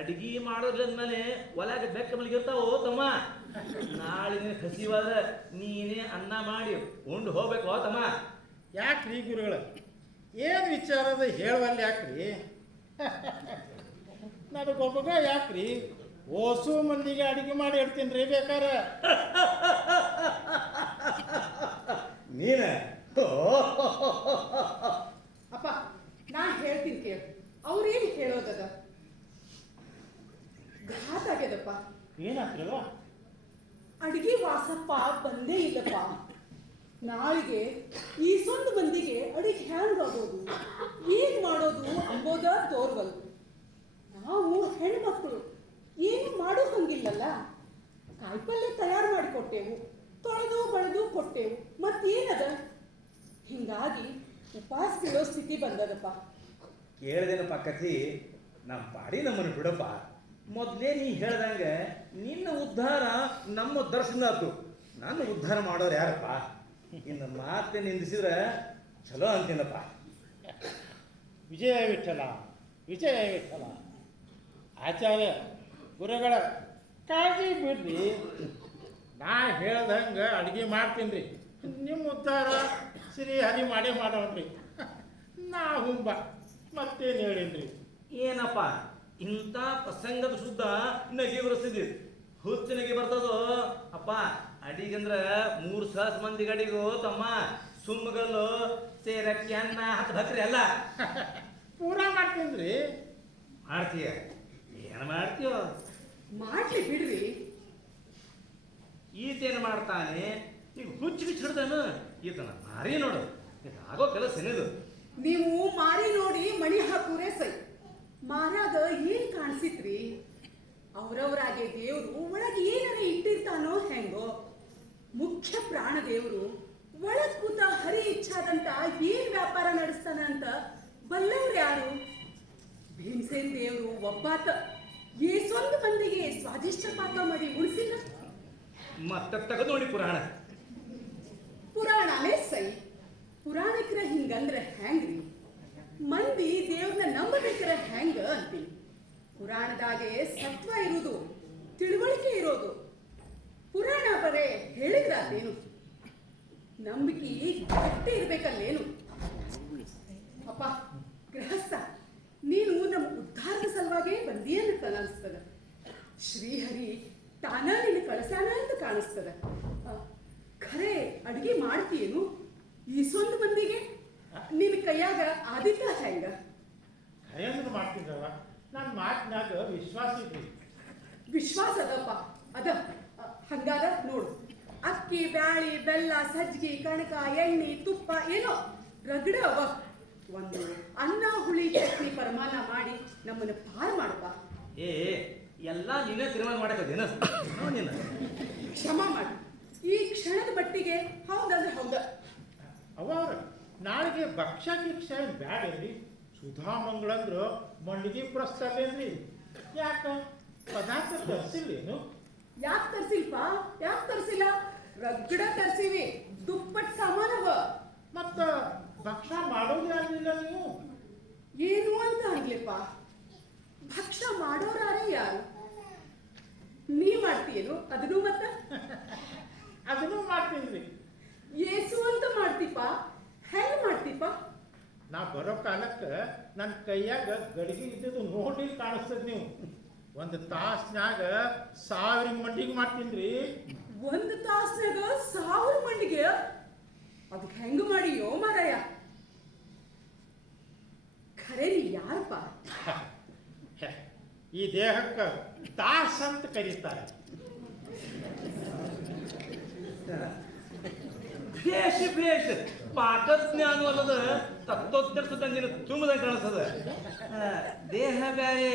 ಅಡಿಗೆ ಮಾಡೋದ್ಲ ಅಂದ್ಮೇಲೆ ಒಳಗೆ ಬೆಕ್ಕ ಮಲಗಿರ್ತಾವೋ ತಮ್ಮ. ನಾಳೆ ಹಸಿವಾದ ನೀನೇ ಅನ್ನ ಮಾಡಿ ಉಂಡು ಹೋಗ್ಬೇಕು ತಮ್ಮ. ಯಾಕ್ರಿ ಗುರುಗಳ, ಏನು ವಿಚಾರದ ಹೇಳುವಲ್ಲಿ ಯಾಕ್ರಿ? ನನಗೊಬ್ಬಗ ಯಾಕ್ರಿ ಓಸು ಮಂದಿಗೆ ಅಡಿಗೆ ಮಾಡಿ ಇಡ್ತೀನಿ ರೀ ಬೇಕಾರ. ನೀನ ಅಪ್ಪ, ನಾನ್ ಹೇಳ್ತೀನಿ ಕೇಳಿ, ಅವ್ರೇನು ಹೇಳೋದದ? ಘಾತ ಆಗ್ಯದಪ್ಪ. ಏನಾಗ್ತದ? ಅಡಿಗೆ ವಾಸಪ್ಪ ಬಂದೇ ಇಲ್ಲಪ್ಪ. ನಾಳೆಗೆ ಈ ಸೊಂದ ಮಂದಿಗೆ ಅಡಿಗೆ ಹ್ಯಾಂಗ್ ಆಗೋದು, ಏನ್ ಮಾಡೋದು ಅಂಬೋದ ತೋರ್ವಲ್. ನಾವು ಹೆಣ್ಮಕ್ಳು ಏನು ಮಾಡೋ ಹಂಗಿಲ್ಲಲ್ಲ. ಕಾಯಿಪಲ್ಯ ತಯಾರು ಮಾಡಿ ಕೊಟ್ಟೆವು, ತೊಳೆದು ಬಳೆದು ಕೊಟ್ಟೆವು, ಮತ್ತೇನದ? ಹಿಂಗಾಗಿ ಉಪವಾಸ ಬೀಳೋ ಸ್ಥಿತಿ ಬಂದದಪ್ಪ. ಕೇಳ್ದೇನಪ್ಪ ಕಥಿ, ನಮ್ಮ ಪಾಡಿ ನಮ್ಮನ್ನು ಬಿಡಪ್ಪ. ಮೊದಲೇ ನೀ ಹೇಳ್ದಂಗ ನಿನ್ನ ಉದ್ಧಾರ ನಮ್ಮ ದರ್ಶನ ಆತು, ನನ್ನ ಉದ್ಧಾರ ಮಾಡೋರು ಯಾರಪ್ಪ? ಇನ್ನು ಮಾತೆ ನಿಂದಿಸಿದ್ರೆ ಚಲೋ ಅಂತೀನಪ್ಪ. ವಿಜಯ ವಿಠಲ, ವಿಜಯ ವಿಠಲ. ಆಚಾರ್ಯ ಗುರುಗಳ ಕಾಳಜಿ ಬಿಡ್ರಿ. ನಾ ಹೇಳ್ದಂಗೆ ಅಡುಗೆ ಮಾಡ್ತೀನಿ ರೀ, ನಿಮ್ಮ ಉದ್ಧಾರ ಶ್ರೀ ಹರಿ ಮಾಡೇ ಮಾಡೋಣ್ರಿ. ನಾ ಹುಂಬ ಮತ್ತೇನು ಹೇಳಿನ್ರಿ. ಏನಪ್ಪ ಇಂಥ ಪ್ರಸಂಗದ ಶುದ್ಧ ನಗೆ ಬರೆಸಿದಿ, ಹುಚ್ಚು ನಗೆ ಬರ್ತದೋ ಅಪ್ಪ. ಅಡಿಗಂದ್ರ 3 ಸಹಸ್ ಮಂದಿ ಗಡಿಗೂ ತಮ್ಮ ಸುಮ್ಮಗಲ್ಲು ಸೇರಕ್ಕೆ ಅನ್ನ ಹತ್ರಿ ಅಲ್ಲ ಪೂರಾ ಮಾಡ್ತೀನಿ ರೀ. ಮಾಡ್ತೀಯ? ಏನು ಮಾಡ್ತೀಯೋ? ಮಾಡ್ಲಿ ಬಿಡ್ರಿ. ಈತೇನು ಮಾಡ್ತಾನೆ ಈಗ ಹುಚ್ಚಿಗೆ ಹಿಡ್ದಾನು ಈತನ ಮಾರಿ ನೋಡು, ಇದಾಗೋ ಕೆಲಸ ಏನಿದು? ನೀವು ಮಾರಿ ನೋಡಿ ಮಣಿ ಹಾಕೂರೇ ಸೈ. ಮಾರಾಗ ಏನ್ ಕಾಣಿಸಿತ್ರಿ? ಅವ್ರವ್ರಾಗೆ ದೇವ್ರು ಒಳಗೆ ಏನಾರ ಇಟ್ಟಿರ್ತಾನೋ ಹೆಂಗೋ. ಮುಖ್ಯ ಪ್ರಾಣ ದೇವ್ರು ಒಳಗ್ ಕೂತ ಹರಿ ಇಚ್ಛಾದಂತ ಏನ್ ವ್ಯಾಪಾರ ನಡೆಸ್ತಾನ ಅಂತ ಬಲ್ಲವ್ರು ಯಾರು? ಭೀಮಸೇನ್ ದೇವ್ರು ಒಬ್ಬಾತ ಏಸೊಂದು ಮಂದಿಗೆ ಸ್ವಾದಿಷ್ಟ ಪಾಕ ಮಾಡಿ ಉಳಿಸಿಲ್ಲ. ಮತ್ತೆ ತೆಗೆದು ನೋಡಿ ಪುರಾಣ. ಪುರಾಣನೇ ಸೈ. ಪುರಾಣಿಕರ ಹಿಂಗಂದ್ರೆ ಹೆಂಗ್ರಿ? ಮಂದಿ ದೇವ್ರನ್ನ ನಂಬಬೇಕ್ರ ಹೆಂಗ ಅಂತೀನಿ. ಪುರಾಣದಾಗೆ ಸತ್ವ ಇರುವುದು, ತಿಳುವಳಿಕೆ ಇರೋದು. ಪುರಾಣ ಬರೇ ಹೇಳಿದ್ರಾದೇನು? ನಂಬಿಕೆ ಗಟ್ಟಿ ಇರ್ಬೇಕಲ್ಲೇನು? ಅಪ್ಪ ಗೃಹಸ್ಥ, ನೀನು ನಮ್ಮ ಉದ್ಧಾರದ ಸಲುವಾಗೇ ಬಂದಿಯನ್ನ ಅನಿಸ್ತದ. ಶ್ರೀಹರಿ ತಾನ ನಿನ್ನ ಕಳಸಾನ ಅಂತ ಕಾಣಿಸ್ತದ. ಖರೆ ಅಡಿಗೆ ಮಾಡ್ತೀಯೇನು ಈಸೊಂದು ಮಂದಿಗೆ? ನಿನ್ನ ಕೈಯಾಗ ಆದಿತ್ತ ಹೆಂಗ? ಖರೆಯಂದ್ರೆ ಮಾಡ್ತಿದ್ದವ, ನನ್ನ ಮಾತಿನಾಗ ವಿಶ್ವಾಸ ಇದ್ರಿ. ವಿಶ್ವಾಸ ಅದಪ್ಪ ಅದ. ಹಂಗಾದ ನೋಡು, ಅಕ್ಕಿ ಬ್ಯಾಳಿ ಬೆಲ್ಲ ಸಜ್ಜಿಗೆ ಕಣಕ ಎಣ್ಣೆ ತುಪ್ಪ ಏನೋ ರಗಡ ಅವ. ಒಂದು ಅನ್ನ ಹುಳಿ ಚಟ್ನಿ ಪರಮಾನ ಮಾಡಿ ನಮ್ಮನ್ನ ಪಾರ್ ಮಾಡಪ್ಪ. ಏ ಎಲ್ಲ ನೀನೇ ತೀರ್ಮಾನ ಮಾಡಕ್ಕದೇನ? ನೀನು ಕ್ಷಮ ಮಾಡಿ. ಈ ಕ್ಷಣದ ಮಟ್ಟಿಗೆ ಹೌದಂದ್ರೆ ಹೌದ. ಅವ್ರ ನಾಳೆಗೆ ಭಕ್ಷ್ಯ ಗಿಕ್ಷ ಬ್ಯಾಡ ರೀ. ಸುಧಾಮಂಗಳಂದ್ರು ಮಂಡಿಗೆ ಪ್ರಸ್ತಲ್ಲೇನ್ರಿ? ಯಾಕ ಪದಾರ್ಥ ತರಿಸಿಲ್ಲೇನು? ಯಾಕೆ ತರ್ಸಿಲ್ಪ? ಯಾಕೆ ತರ್ಸಿಲ್ಲ? ರಗಡ ತರ್ಸಿವಿ, ದುಪ್ಪಟ್ ಸಾಮಾನವ. ಮತ್ತ ಭಕ್ಷ್ಯ ಮಾಡೋದೇ ಆಗಲಿಲ್ಲ ನೀವು? ಏನು ಅಂತ ಆಗ್ಲಿಪ್ಪ? ಭಕ್ಷ್ಯ ಮಾಡೋರಾರೇ ಯಾರು? ನೀ ಮಾಡ್ತೀಯೇನು ಅದನ್ನು? ಮತ್ತ ಅದನ್ನು ಮಾಡ್ತೀನಿ. ಏಸು ಅಂತ ಮಾಡ್ತೀಪ? ಹೆಂಗ್ ಮಾಡ್ತೀಪ? ನಾ ಬರೋ ಕಾಲಕ್ಕೆ ನನ್ನ ಕೈಯಾಗ ಗಡಿಗೆ ಇದ್ದದ್ದು ನೋಡಿ ಕಾಣಿಸ್ತದ. ನೀವು ಒಂದು ತಾಸ್ನಾಗ 1000 ಮಂಡಿಗೆ ಮಾಡ್ತೀನಿ. ಒಂದು ತಾಸ್ನಾಗ 1000 ಮಂಡಿಗೆ? ಅದಕ್ಕೆ ಹೆಂಗ ಮಾಡಿಯೋ ಮಾರಾಯ? ಖರೆ ನೀ ಯಾರಪ್ಪ? ಈ ದೇಹಕ್ಕೆ ತಾಸ್ ಅಂತ ಕರೀತಾರೆ. ಭೇಷ ಭೇಷ ಪಾಕಜ್ಞಾನ ಅಲ್ಲದ ತತ್ವೋತ್ತರಿಸದ ನೀನು ತುಂಬದಂಗೆ ಕಾಣಿಸ್ತದ. ದೇಹ ಬೇರೆ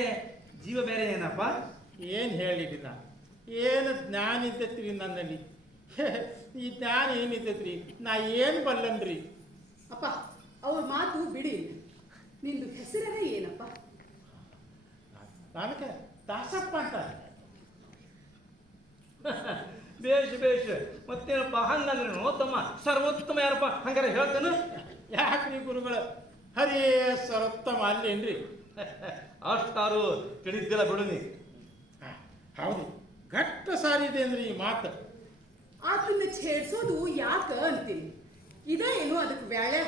ಜೀವ ಬೇರೆ ಏನಪ್ಪ? ಏನು ಹೇಳಿದ್ರಿ? ನಾ ಏನು ಜ್ಞಾನ ಇದ್ದತ್ರಿ ನನ್ನಲ್ಲಿ? ಈ ಜ್ಞಾನ ಏನಿದ್ದತ್ರಿ? ನಾ ಏನು ಬಲ್ಲನ್ರಿ? ಅಪ್ಪ ಅವ್ರ ಮಾತು ಬಿಡಿ. ನಿಂದು ಹೆಸರೇ ಏನಪ್ಪ? ನನಗೆ ದಾಸಪ್ಪ ಅಂತಾರೆ. ಬೇಷ ಬೇಷ ಮತ್ತೇನಪ್ಪ? ಹಂಗಂದ್ರೆ ನೋತಮ್ಮ ಸರ್ವೋತ್ತಮ ಯಾರಪ್ಪ? ಹಂಗಾರೆ ಹೇಳ್ತೇನು? ಯಾಕ್ರಿ ಗುರುಗಳ ಹರೇ ಸರ್ವೋತ್ತಮ ಅಲ್ಲೇನ್ರಿ? ಅಷ್ಟಾರು ತಿಳಿದ್ದಿಲ್ಲ ಬಿಡು ನೀ. ಹೌದು, ಘಟ್ಟ ಸಾರಿದೆ ಅಂದ್ರಿ ಈ ಮಾತು. ಆತನ್ನ ಛೇಡ್ಸೋದು ಯಾಕ ಅಂತೀನಿ. ಇದೇ ಏನು ಅದಕ್ಕೆ ವ್ಯಾಳೆ?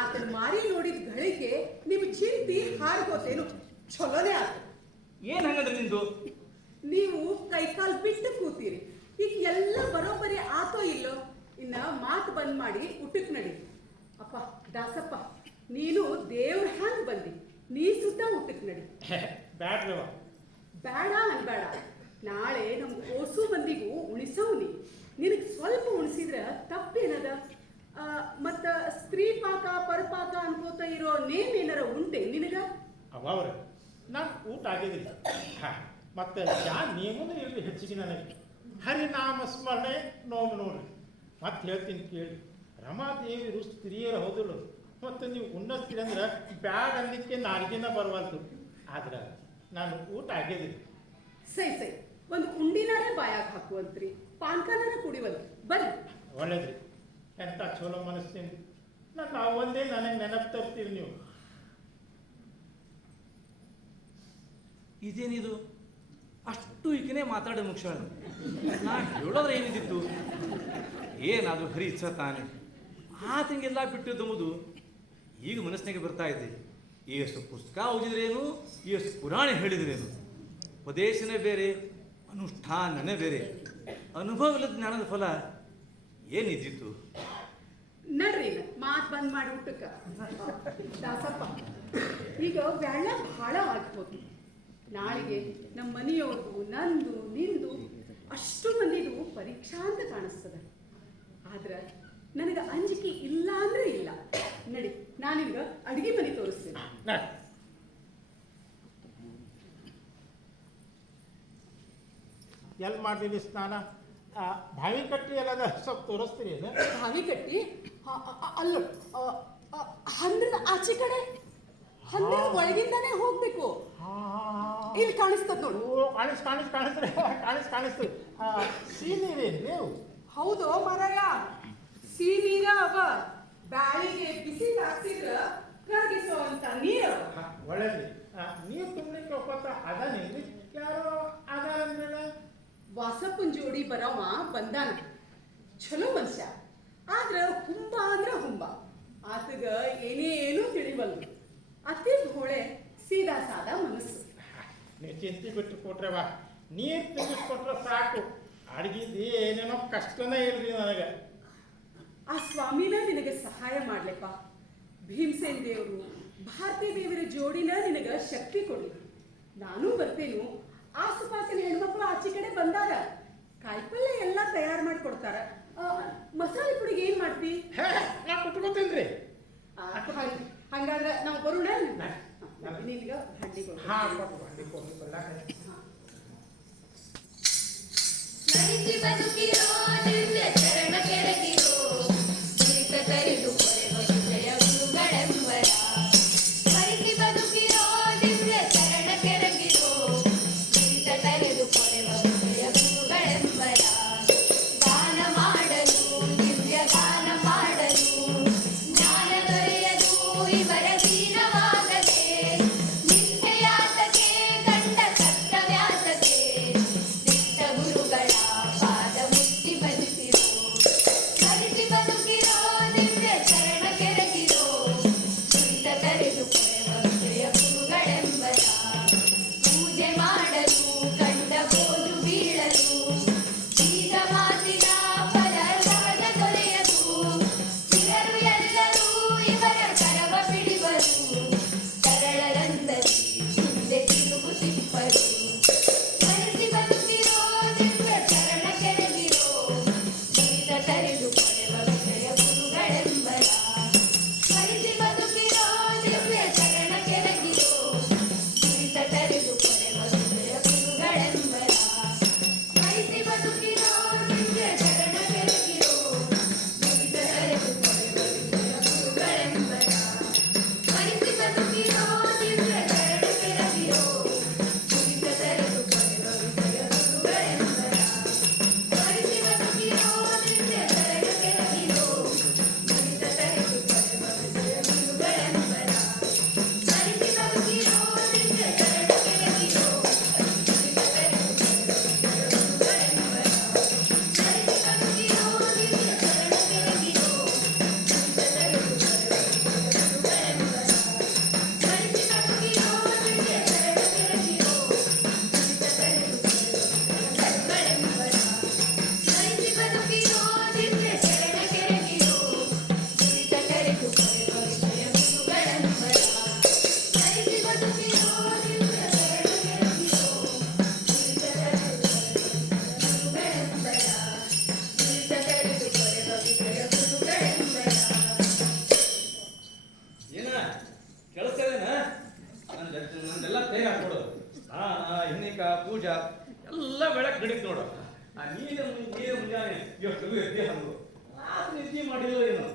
ಆತನ ಮಾರಿ ನೋಡಿದ ಗಳಿಗೆ ನಿಮ್ ಚಿಂತಿ ಹಾರ್ಗೋತೇನು? ಚಲೋನೇ ಆತ. ಏನ್ ಹಂಗಂದ್ರೆ ನಿಂದು? ನೀವು ಕೈಕಾಲ್ ಬಿಟ್ಟು ಕೂತೀರಿ. ಈಗ ಎಲ್ಲ ಬರೋಬ್ಬರಿ ಆತೋ ಇಲ್ಲೋ? ಇನ್ನ ಮಾತು ಬಂದ್ ಮಾಡಿ ಊಟಕ್ಕೆ ನಡಿ. ಅಪ್ಪ ದಾಸಪ್ಪ, ನೀನು ದೇವ್ರ ಹ್ಯಾಂಗ್ ಬಂದಿ? ನೀ ಸುತ್ತ ಊಟಕ್ಕೆ ನಡಿ. ಬ್ಯಾಡ್ರವ. ಬೇಡ ಅನ್ಬೇಡ. ನಾಳೆ ನಮ್ ಓಸು ಮಂದಿಗೂ ಉಣಿಸೋನಿ. ನಿನಗೆ ಸ್ವಲ್ಪ ಉಣಿಸಿದ್ರ ತಪ್ಪೇನದ? ಮತ್ತ ಸ್ತ್ರೀ ಪಾಕ ಪರಪಾಕ ಅನ್ಕೋತ ಇರೋ ನೇಮ್ ಏನಾರ ಉಂಟೆ ನಿನಗ? ಅವ್ರ ನಾನು ಊಟ ಆಗಿದ್ರಿ. ಮತ್ತೆ ಯಾ ನಿಯಮನೂ ಇರಲಿ ಹೆಚ್ಚಿಗೆ ನನಗೆ. ಹರಿನಾಮ ಸ್ಮರಣೆ ನೋಡ್ರಿ. ಮತ್ತೆ ಹೇಳ್ತೀನಿ ಕೇಳಿ. ರಮಾದೇವಿರು ಸ್ತ್ರೀಯರು ಹೌದಳು. ಮತ್ತು ನೀವು ಉಣ್ಣಸ್ತೀರಿ ಅಂದ್ರೆ ಬ್ಯಾಡ್ ಅನ್ಲಿಕ್ಕೆ ನಾಲ್ಗಿನ ಬರವಲ್ತು. ಆದ್ರೆ ನಾನು ಊಟ ಆಗಿದ್ರಿ. ಸೈ ಒಂದು ಉಂಡಿನಾರೇ ಬಾಯಾಗ ಹಾಕುವಂತ್ರಿ, ಪಾನ್ಕಾನಾರ ಕುಡಿವಂತ್ರಿ. ಬರ್ರಿ. ಒಳ್ಳೇದ್ರಿ. ಎಂತ ಚಲೋ ಮನಸ್ತೀನಿ. ನಾನು ಒಂದೇ ನನಗೆ ನೆನಪು ತರ್ತೀರಿ ನೀವು. ಇದೇನಿದು? ಅಷ್ಟು ಈಗಿನೇ ಮಾತಾಡಿ ಮುಗಿಸಾಳ. ನಾ ಹೇಳೋದ್ರೆ ಏನಿದ್ದಿತ್ತು, ಏನಾದರೂ ಹರಿ ಇಚ್ಛ ತಾನೆ ಆತಂಗೆಲ್ಲ ಬಿಟ್ಟಿದ್ದುವುದು ಈಗ ಮನಸ್ಸಿನಾಗೆ ಬರ್ತಾ ಇದ್ದೆ. ಎಷ್ಟು ಪುಸ್ತಕ ಓದಿದ್ರೇನು, ಎಷ್ಟು ಪುರಾಣ ಹೇಳಿದ್ರೇನು, ಉಪದೇಶನೇ ಬೇರೆ, ಅನುಷ್ಠಾನನೇ ಬೇರೆ. ಅನುಭವದ ಜ್ಞಾನದ ಫಲ ಏನಿದ್ದಿತ್ತು? ನಡ್ರಿ ಮಾತು ಬಂದ್ ಮಾಡಿ ಊಟಕ್ಕ. ದಾಸಪ್ಪ, ಈಗ ವ್ಯಾಳ ಬಹಳ ಆಗ್ಬೋದು. ನಾಳೆಗೆ ನಮ್ಮ ಮನೆಯವ್ರದು, ನಂದು, ನಿಂದು ಅಷ್ಟು ಮಂದಿದು ಪರೀಕ್ಷಾ ಅಂತ ಕಾಣಿಸ್ತದ. ಆದ್ರೆ ನನಗೆ ಅಂಜಿಕೆ ಇಲ್ಲ ಅಂದ್ರೆ ಇಲ್ಲ. ನಡಿ, ನಾನಿಗ ಅಡಿಗೆ ಮನೆ ತೋರಿಸ್ತೇನೆ. ಎಲ್ಲಿ ಮಾಡ್ತೀವಿ ಸ್ನಾನ? ಬಾವಿ ಕಟ್ಟಿ ಎಲ್ಲ ಸ್ವಲ್ಪ ತೋರಿಸ್ತೀರಿ? ಬಾವಿ ಕಟ್ಟಿ ಅಲ್ಲ, ಹಂದ್ರದ ಆಚೆ ಕಡೆ, ಹಂದ್ರದ ಒಳಗಿಂದಾನೇ ಹೋಗ್ಬೇಕು. ಇಲ್ಲಿ ಕಾಣಿಸ್ತದ ನೋಡು. ಕಾಣಿಸ್ತು. ಸೀನೀರೇನು ನೀವು? ಹೌದು ಮಾರಾಯ, ಸಿಹಿ ನೀರ ಅವ. ಬ್ಯಾಳಿಗೆ ಬಿಸಿ ಹಾಕ್ಸಿದ್ರ ಕರಗಿಸೋ ಅಂತ ನೀರು. ಒಳ್ಳೆದ್ರಿ. ನೀರು ತುಂಬಲಿಕ್ಕೆ ಒಪ್ಪತ್ತ ಅದಾನೇನ್ರಿ? ಯಾರೋ ಅದಾರ ಅಂದ್ಮೇಲೆ ವಾಸಪ್ಪನ್ ಜೋಡಿ ಬರವ ಬಂದಾನ. ಚಲೋ ಮನುಷ್ಯ, ಆದ್ರ ಹುಂಬ ಅಂದ್ರ ಹುಂಬ. ಆತಗ ಏನೇನು ತಿಳಿವಲ್ಲು. ಅತಿ ಭೋಳೆ, ಸೀದಾ ಸಾದಾ ಮನಸ್ಸು. ನೀವು ಚಿಂತೆ ಬಿಟ್ಟು ಕೊಟ್ರೆವಾ, ನೀರು ತುಂಬಿಸ್ಕೊಟ್ರೆ ಸಾಕು. ಅಡ್ಗಿದ್ದು ಏನೇನೋ ಕಷ್ಟನೇ ಇಲ್ರಿ ನನಗೆ. ಆ ಸ್ವಾಮಿನ ನಿನಗೆ ಸಹಾಯ ಮಾಡ್ಲೆಪ್ಪ. ಭೀಮಸೇನ್ ದೇವರು, ಭಾರತೀ ದೇವರ ಜೋಡಿನ ನಿನಗ ಶಕ್ತಿ ಕೊಡ್ಲಿ. ನಾನು ಬರ್ತೇನು. ಆಸುಪಾಸಿನ ಹೆಣ್ಮಕ್ಳು ಆಚೆ ಕಡೆ ಬಂದಾಗ ಕಾಯಿಪಲ್ಯ ಎಲ್ಲ ತಯಾರು ಮಾಡಿ ಕೊಡ್ತಾರ. ಮಸಾಲೆ ಪುಡಿಗೆ ಏನ್ ಮಾಡ್ತಿ? ನಾ ಕುಟ್ಕೋತೇನ್ರಿ. ಹಂಗಾದ್ರೆ ನಾವು ಬರೋಣ. ನಿನ್ಗ ಹಂಡಿ ಕೊಡು. ನಡೆಸಿ ಬದುಕಿರೋ ದಿವ್ಯ ಚರಣ ಕೆಳಗಿರೋ ದುರಿತ ತರಿದು ಕೊರೆವ ವಿಜಯ ಗುರುಗಳೆಂಬರ. ಮರಿಸಿ ಬದುಕಿರೋ ದಿವ್ಯ ಚರಣ ಕೆಳಗಿರೋ ದುರಿತ ತರಿದು ಕೊರೆವ ವಿಜಯ ಗುರುಗಳೆಂಬರ. ಗಾನ ಮಾಡಲು, ದಿವ್ಯ ಗಾನ ಮಾಡಲು, ಜ್ಞಾನ ದೊರೆಯದು ಇವರ ದೀನವಾಗದೆ. ನಿತ್ಯಯಾತಕೆ ಕಂಡ ಕರ್ತವ್ಯಾತಕೆ ದಿಟ್ಟ ಗುರುಗಳ ಪಾದ ಮುಟ್ಟಿ ಬದುಕಿರೋ. ಮರಿಸಿ ಬದುಕಿರೋ ದಿವ್ಯ ಚರಣ ಕೆರಗಿರೋ ದುರಿತ ತರೆದು ಕೊರೆವ ವಿಜಯ ಗುರುಗಳೆಂಬರ. ಪೂಜೆ ಮಾಡಲು ಕಂಡ ಬೋಜು ಬೀಳಲು, ಈಗ ಮಾತಿನ ಫಲ ಸಹಜ ದೊರೆಯದು. ಚಿರರು ಎಲ್ಲರೂ ಇವರ ಕರವ ಬಿಡಿವರು, ಕರಳರಂದರಿ ಮುಂದೆ ತಿರುಗು ತಿಪ್ಪರು. ಮನಸ್ಸಿ ಬದುಕಿರೋ ದಿವ್ಯ ಚರಣ ಕೆಳಗಿರೋ ದುರಿತ ತರೆದು ಕೊರೆವ ವಿಜಯ ಗುರುಗಳೆಂಬರ. ಮನಸ್ಸಿ ಬದುಕಿರೋ ದಿವ್ಯ ಚರಣ ಕೆಳಗಿರೋ ದುರಿತ ತರೆದು ಕೊರೆವ ವಿಜಯ ಗುರುಗಳೆಂಬರ. ಮನಸ್ಸಿ ಬದುಕಿರೋ ದಿವ್ಯ ಚರಣ ಕೆಳಗಿರೋ ದುರಿತ ತರೆದು ಕೊರೆವ ವಿಜಯ ಗುರುಗಳೆಂಬರ. ಮನಸ್ಸಿ ಬದುಕಿರೋ ದಿವ್ಯ ಚರಣ ಕೆಳಗಿರೋ ದುರಿತ ತರೆದು ಕೊರೆವ ವಿಜಯ ಗುರುಗಳೆಂಬರ. ಮನಸ್ಸಿ ಬದುಕಿರೋ ದಿವ್ಯ ಚರಣ ಕೆಳಗಿರೋ ದುರಿತ ತರೆದು ಕೊರೆವ ವಿಜಯ ಗುರುಗಳೆಂಬರ. ಮನಸ್ಸಿ ಬದುಕಿರೋ ದಿವ್ಯ ಚರಣ ಕೆಳಗಿರೋ ದುರಿತ ತರೆದು ಕೊರೆವ ವಿಜಯ ಗುರುಗಳೆಂಬರ. ಮನಸ್ಸಿ ಬದುಕಿರೋ ದಿವ್ಯ ಚರಣ ಕೆಳಗಿರೋ ದುರಿತ ತರೆದು ಕೊರೆವ ವಿಜಯ ಗುರುಗಳೆಂಬರ. ಮನಸ್ಸಿ ಬದುಕಿರೋ ದಿವ್ಯ ಚರಣ ಕೆಳಗಿರೋ ದುರಿತ ತರೆದು ಕೊರೆವ ವಿಜಯ ಗುರುಗಳೆಂಬರ. ಮನಸ್ಸಿ ಬದುಕಿರೋ ದಿವ್ಯ ಚರಣ ಕೆಳಗಿರೋ ದುರಿತ ತರೆದು ಕೊರೆವ ವಿಜಯ ಗುರುಗಳೆಂಬರ. ಮನಸ್ಸಿ ಬದುಕಿರೋ ದಿವ್ಯ ಚರಣ ಕೆಳಗಿರೋ ದುರಿತ ತರೆದು ಕೊರೆವ ವಿಜಯ ಗುರುಗಳೆಂಬರ. ಏನ ಕೆಲಸದೇನ? ನಂದೆಲ್ಲ ಕೈ ಹಾಕ್ಕೊಡು. ಇನ್ನಿಕ ಪೂಜಾ ಎಲ್ಲ ಬೆಳಕ್ ನಡೀತು ನೋಡು. ನೀನು ಮುಂಜಾನೆ ಎಷ್ಟು ಎದ್ದೆ ಹಂಗು ನಿದ್ದೆ ಮಾಡಿಲ್ಲ ಏನು?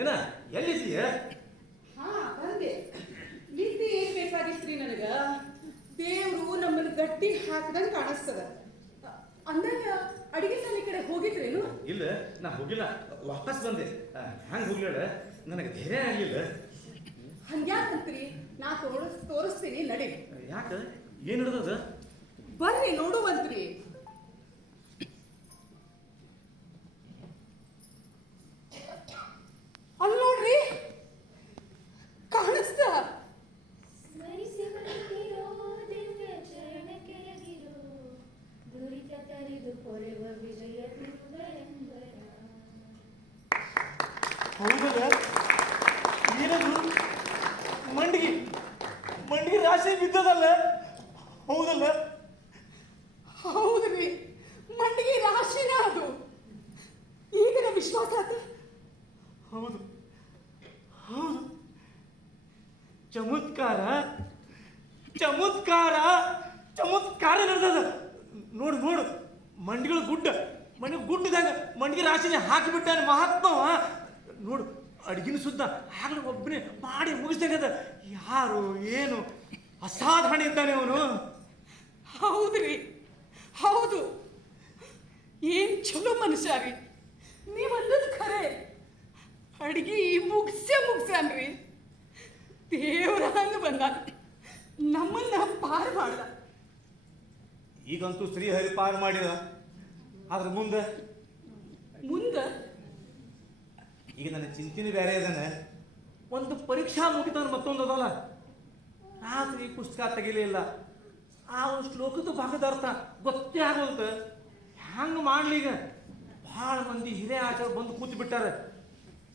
ಏನ ಎಲ್ಲಿದ್ದೀಯ? ಹಾ, ಬಂದೆ. ನಿದ್ದೆ ಏನ್ ಬೇಕಾಗಿತ್ರಿ ನನಗ? ದೇವ್ರು ನಮ್ಮನ್ನ ಗಟ್ಟಿ ಹಾಕ್ದಂಗ್ ಕಾಣಿಸ್ತದ. ಅಂದಾಗ ಅಡಿಗೆ ಶಾಲೆ ಕಡೆ ಹೋಗಿದ್ರೇನು? ಇಲ್ಲ, ನಾ ಹೋಗಿಲ್ಲ, ವಾಪಸ್ ಬಂದೆ. ಹ್ಯಾಂಗ ಹೋಗ್ಲಿಲ್ಲ, ನನಗೆ ಧೈರ್ಯ ಆಗಲಿಲ್ಲ. ಹಂಗ್ಯಾಕಂತ ನೋಡುವಂತ್ರಿ, ನಾ ತೋರಿಸ್ತೀನಿ ನಡಿ. ಯಾಕೆ ಏನು ಹಿಡ್ದದ? ಬರ್ರಿ ನೋಡುವಂತ್ರಿ. ಅಲ್ಲಿ ನೋಡ್ರಿ, ಕಾಣಿಸ್ತ. ಸ್ಮರಿಸಿ ಬರುತ್ತಿರೋ ದಿವ್ಯ ಚರಣ ಕೆಳಗಿರೋ ದುರಿತ ತರಿದು ಪೊರೆವ ವಿಜಯ ತಿರುಗಳೆಂಬರ. ಹೌದಲ್ಲ? ಏನದು? ಮಂಡಿಗೆ ಮಂಡಿಗೆ ರಾಶಿ ಬಿದ್ದದಲ್ಲ? ಹೌದಲ್ಲ? ಹೌದ್ರಿ, ಮಂಡಿಗೆ ರಾಶಿನ ಅದು. ಈಗಿನ ವಿಶ್ವಾಸ ಆತ. ಹೌದು ಹೌದು, ಚಮತ್ಕಾರ ಚಮತ್ಕಾರ ಚಮತ್ಕಾರ ನಡೆದದ. ನೋಡು ನೋಡು, ಮಂಡಿಗಳು ಗುಡ್ಡದಾಗ ಮಂಡಿಗೆ ರಾಶಿನ ಹಾಕಿಬಿಟ್ಟಾನೆ ಮಹಾತ್ಮವ. ನೋಡು, ಅಡ್ಗಿನ ಸುದ್ದ ಆಗ್ಲೂ ಒಬ್ಬನೇ ಮಾಡಿ ಮುಗಿಸ್ದಾಗದ. ಯಾರು ಏನು ಅಸಾಧಾರಣ ಇದ್ದಾನೆ ಅವನು. ಹೌದ್ರಿ, ಹೌದು. ಏನ್ ಚಲೋ ಮನುಷ್ಯ ರೀ. ನೀವನ್ನೋದು ಖರೆ. ಅಡ್ಗಿ ಮುಗ್ಸ್ಯಾನ್ರಿ. ದೇವ್ರ ಹಂಗ ಬಂದ ನಮ್ಮನ್ನ ಪಾರು ಮಾಡ್ದ. ಈಗಂತೂ ಶ್ರೀಹರಿ ಪಾರು ಮಾಡಿದ. ಆದ್ರೆ ಮುಂದೆ ಈಗ ನನ್ನ ಚಿಂತೆನೇ ಬೇರೆ ಇದ್ದಾನೆ. ಒಂದು ಪರೀಕ್ಷಾ ಮುಗಿತಾನೆ, ಮತ್ತೊಂದು ಅದಲ್ಲ. ರಾತ್ರಿ ಪುಸ್ತಕ ತೆಗಿಲಿಲ್ಲ. ಆ ಒಂದು ಶ್ಲೋಕದ ಭಾಗದ ಅರ್ಥ ಗೊತ್ತೇ ಆಗೋಲ್ತ. ಹ್ಯಾಂಗ ಮಾಡ್ಲೀಗ? ಭಾಳ ಮಂದಿ ಹಿರಿಯ ಆಚಾರ ಬಂದು ಕೂತು ಬಿಟ್ಟಾರ.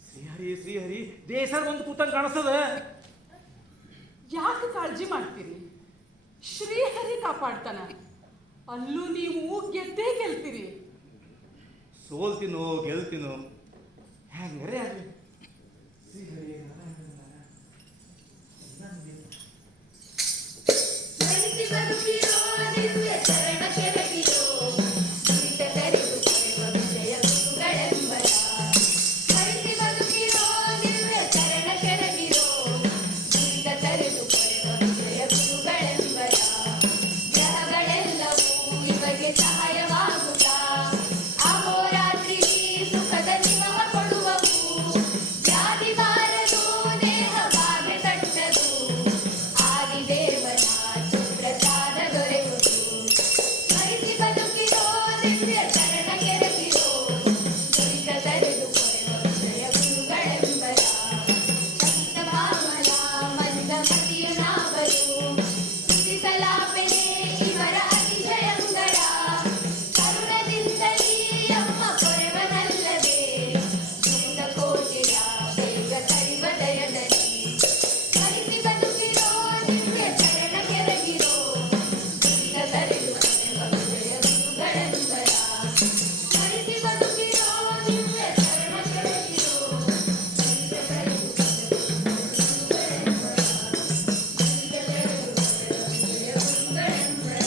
ಶ್ರೀಹರಿ ದೇಸರ ಬಂದು ಕೂತಂಗೆ ಕಾಣಿಸ್ತದ. ಯಾಕೆ ಕಾಳಜಿ ಮಾಡ್ತೀರಿ? ಶ್ರೀಹರಿ ಕಾಪಾಡ್ತಾನ. ಅಲ್ಲೂ ನೀವು ಗೆದ್ದೇ ಗೆಲ್ತೀರಿ. ಸೋಲ್ತೀನೋ ಗೆಲ್ತೀನೋ ಹೆಂಗರೇ ಆಗಲಿ, ಶ್ರೀಹರಿ ಸ್ಮರಿಸಿ ಬರುತ್ತಿರೋ ದಿವ್ಯ ಚರಣ ಕೆಳಗಿರೋ ದುರಿತ ತರಿದು ಪೊರೆವ ವಿಜಯ ತಿರುಗಳೆಂಬರ. ಸ್ಮರಿಸಿ ಬರುತ್ತಿರೋ ದಿವ್ಯ ಚರಣ ಕೆಳಗಿರೋ ದುರಿತ ತರಿದು ಪೊರೆವ ವಿಜಯ ತಿರುಗಳೆಂಬರ. ಗ್ರಹಗಳೆಲ್ಲವೂ ಇವಗೆ ಸಹಾಯವಾಗುತ್ತಾ ಅಹೋರಾತ್ರಿ ಸುಖದ ನಿಮವ ಕೊಡುವವು. ವ್ಯಾಧಿ ಬಾರದು, ದೇಹ ಬಾಧೆ ತಟ್ಟದು, ಆದಿದೇವನ ಸುಪ್ರಸಾದ ದೊರೆಯುವುದು. ಸ್ಮರಿಸಿ ಬದುಕಿರೋ ದಿವ್ಯ ಚರಣ ಕೆರಗಿರೋ ದುರಿತ ತರೆದು ಪೊರೆವ ವಿಜಯ ಗುರುಗಳೆಂಬರ. ಚಕಿತ ಭಾವನ ಮಂದ ಮತಿಯು ನಾವರು ಸ್ತುತಿಸಲಾಪೆನೆ ಇವರ ಅತಿಶಯಂಗಳ. ಕರುಣದಿಂದಲೀ ಅಮ್ಮ ಪೊರೆವನಲ್ಲದೆ ಸುಂದ ಕೋಟಿಯ ಬೇಗ ತರಿವ ದಯದಲ್ಲಿ. ಸ್ಮರಿಸಿ ಬದುಕಿರೋ ದಿವ್ಯ ಚರಣ ಕೆರಗಿರೋ ದುರಿತ ತರೆದು ಪೊರೆವ ವಿಜಯ ಗುರುಗಳೆಂಬರ. ಸ್ಮರಿಸಿ ಬದುಕಿರೋ ದಿವ್ಯ ಚರಣ ಕೆರಗಿರೋ ದುರಿತ ತರೆದು ಪೊರೆವ ವಿಜಯ ಗುರುಗಳೆಂಬರ.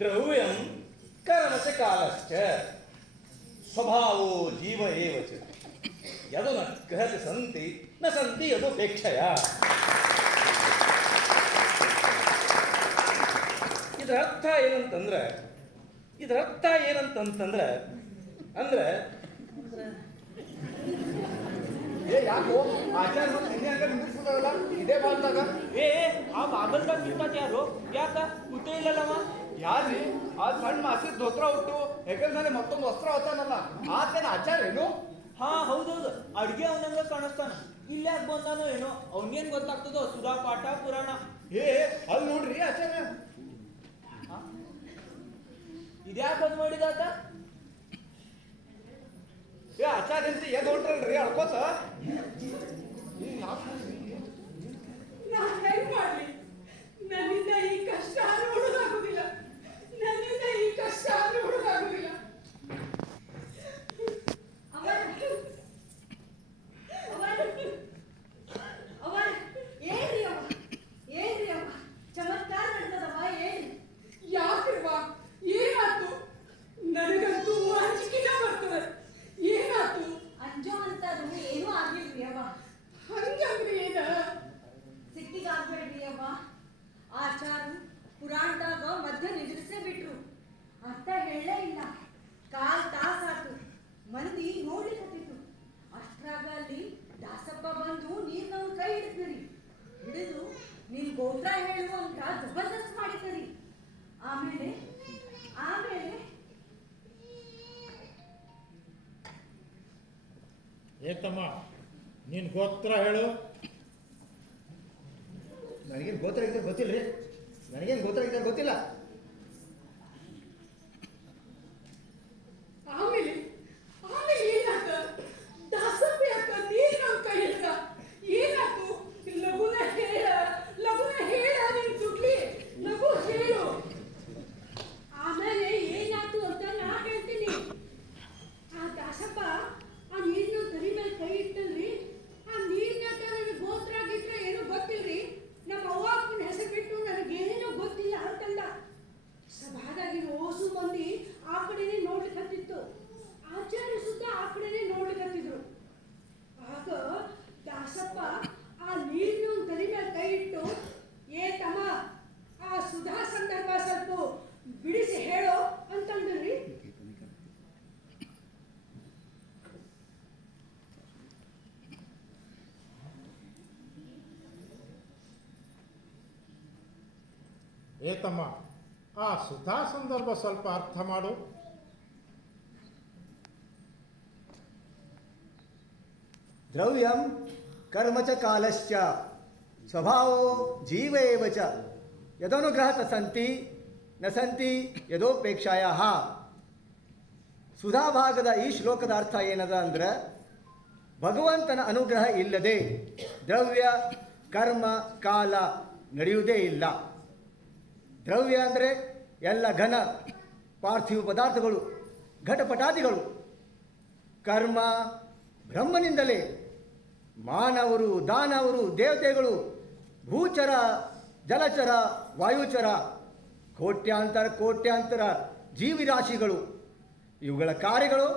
ದ್ರವ್ಯಂ ಕರ್ಮಚ ಕಾಲಶ್ಚ ಸ್ವಭಾವೋ ಜೀವ ಏವ ಚ ಯದು ನ ಗೃಹತಿ ಸಂತಿ ನ ಸಂತಿ ಯದುಪೇಕ್ಷಯ. ಇದರ ಅರ್ಥ ಏನಂತಂದ್ರೆ ಅಂದ್ರೆ ಏ ಯಾಕೋ ಆಚಾರ ಎಣ್ಣೆ ಹಂಗ ನಿಂದಿರ್ಸೋದಲ್ಲ ಇದೇ ಬಾಳ್ದಾಗ? ಆ ಬಾಗಲ್ದಾಗ ನಿಂತಾತ ಯಾರು? ಯಾಕ ಕೂತೇ ಇಲ್ಲಲ್ಲವ? ಯಾರ್ರಿ ಆ ಸಣ್ಣ ಮಾಸಿದ ಧೋತ್ರ ಉಟ್ಟು ಹೆಗಲ್ನಲ್ಲಿ ಮತ್ತೊಂದು ವಸ್ತ್ರ ಹೊತ್ತಾನಲ್ಲ, ಆತೇನ ಆಚಾರ ಏನು? ಹಾ ಹೌದೌದು, ಅಡ್ಗೆ ಅವನಂಗ ಕಾಣಿಸ್ತಾನ. ಇಲ್ಲಾಕ್ ಬಂದಾನೋ ಏನೋ, ಅವನ್ಗೇನ್ ಗೊತ್ತಾಗ್ತದೋ ಸುಧಾ ಪಾಠ ಪುರಾಣ. ಅಲ್ಲಿ ನೋಡ್ರಿ ಆಚಾರ್ಯ. ಇದ್ಯಾಕೆ ಬಂದ್ ಮಾಡಿದಾತ? ಆಚಾರ್ಯ ಅಂತ ಎದ್ ಹೊಂಟ್ರಲ್ರಿ ಅಳ್ಕೋತ. ನಾ ಹೆಂಗ್ ಮಾಡ್ಲಿ? ನನ್ನಿಂದ ಈ ಕಷ್ಟ ನೋಡೋದಾಗುದಿಲ್ಲ. ಚಮತ್ಕಾರ ನಡೆದದವ ಏನ್? ಯಾಕ್ರವ್ವ? ಏನಾತು? ನನಗಂತೂ ಅಂಜಿಕೆನ ಬರ್ತದೆ. ಏನಾತು? ಅಂಜೋ ಅಂತದು ಏನೂ ಆಗಿಲ್ರಿ ಅವ್ವ. ಹಂಗಂದ್ರೆ ಏನ? ಸಿಟ್ಟಿಗಾಗ್ಬೇಡ. ಗೋತ್ರ ಹೇಳು ಅಂತ ಜಬರ್ದಸ್ತ್ ಮಾಡಿದ್ರಿ. ಆಮೇಲೆ ಆಮೇಲೆ ಏತಮ್ಮ ನೀನ್ ಗೋತ್ರ ಹೇಳು. ನನಗೇನು ಗೋತ್ರ ಇದ್ದರೆ ಗೊತ್ತಿಲ್ಲ ರೀ. ನನಗೇನು ಗೋತ್ರ ಇದ್ದರೆ ಗೊತ್ತಿಲ್ಲ. ಆಮೇಲೆ ಆಮೇಲೆ ಏನಾತ? ದಾಸಪ್ಪ ಯಾಕ ನೀರು ನಮ್ಮ ಕೈ ಹಿಡ್ದ? ಏನಾತು? ಲಗುನ ಹೇಳ ನಿನ್ ಸುಡ್ಲಿ, ಲಗು ಹೇಳು. ಆಮೇಲೆ ಏನಾತು ಅಂತ ನಾ ಹೇಳ್ತೀನಿ. ಆ ದಾಸಪ್ಪ ಆ ನೀರಿನ ತರಿ ಮೇಲೆ ಕೈ ಇಟ್ಟಲ್ರಿ, ಆ ನೀರಿನಾಗ ನನಗೆ ಗೋತ್ರ ಗಿತ್ರ ಏನೋ ಗೊತ್ತಿಲ್ರಿ, ನಮ್ಮ ಅವ್ವ ಅಪ್ಪನ ಹೆಸರು ಬಿಟ್ಟು ನನಗೇನೋ ಗೊತ್ತಿಲ್ಲ ಅಂತಂದ. ಸಭಾದಾಗಿರೋ ಓಸು ಮಂದಿ ಆ ಕಡೆನೇ ನೋಡ್ಲಿಕ್ಕತ್ತಿತ್ತು, ಆಚಾರ್ಯ ಸುತ್ತ ಆ ಕಡೆನೇ ನೋಡ್ಲಿಕ್ಕತ್ತಿದ್ರು. ಆಗ ದಾಸಪ್ಪ ಆ ನೀರಿನ ಒಂದು ತಲೆ ಮೇಲೆ ಕೈ ಇಟ್ಟು, ಏ ತಮ್ಮ ಆ ಸುಧಾ ಸಂದರ್ಭ ಸ್ವಲ್ಪ ಬಿಡಿಸಿ ಹೇಳೋ ಅಂತಂದ್ರಿ. ಏತಮ್ಮ ಆ ಸುಧಾ ಸಂದರ್ಭ ಸ್ವಲ್ಪ ಅರ್ಥ ಮಾಡು. ದ್ರವ್ಯಂ ಕರ್ಮ ಚ ಕಾಲಶ್ಚ ಸ್ವಭಾವೋ ಜೀವ ಏವ ಚ ಯದನುಗ್ರಹತ ಸಂತಿ ನ ಸಂತಿ ಯದೋಪೇಕ್ಷಾಯಾಹ. ಸುಧಾಭಾಗದ ಈ ಶ್ಲೋಕದ ಅರ್ಥ ಏನದ ಅಂದ್ರೆ, ಭಗವಂತನ ಅನುಗ್ರಹ ಇಲ್ಲದೆ ದ್ರವ್ಯ ಕರ್ಮ ಕಾಲ ನಡೆಯುವುದೇ ಇಲ್ಲ. ದ್ರವ್ಯ ಅಂದರೆ ಎಲ್ಲ ಘನ ಪಾರ್ಥಿವ ಪದಾರ್ಥಗಳು, ಘಟಪಟಾದಿಗಳು. ಕರ್ಮ ಬ್ರಹ್ಮನಿಂದಲೇ. ಮಾನವರು, ದಾನವರು, ದೇವತೆಗಳು, ಭೂಚರ, ಜಲಚರ, ವಾಯುಚರ, ಕೋಟ್ಯಾಂತರ ಜೀವಿರಾಶಿಗಳು, ಇವುಗಳ ಕಾರ್ಯಗಳು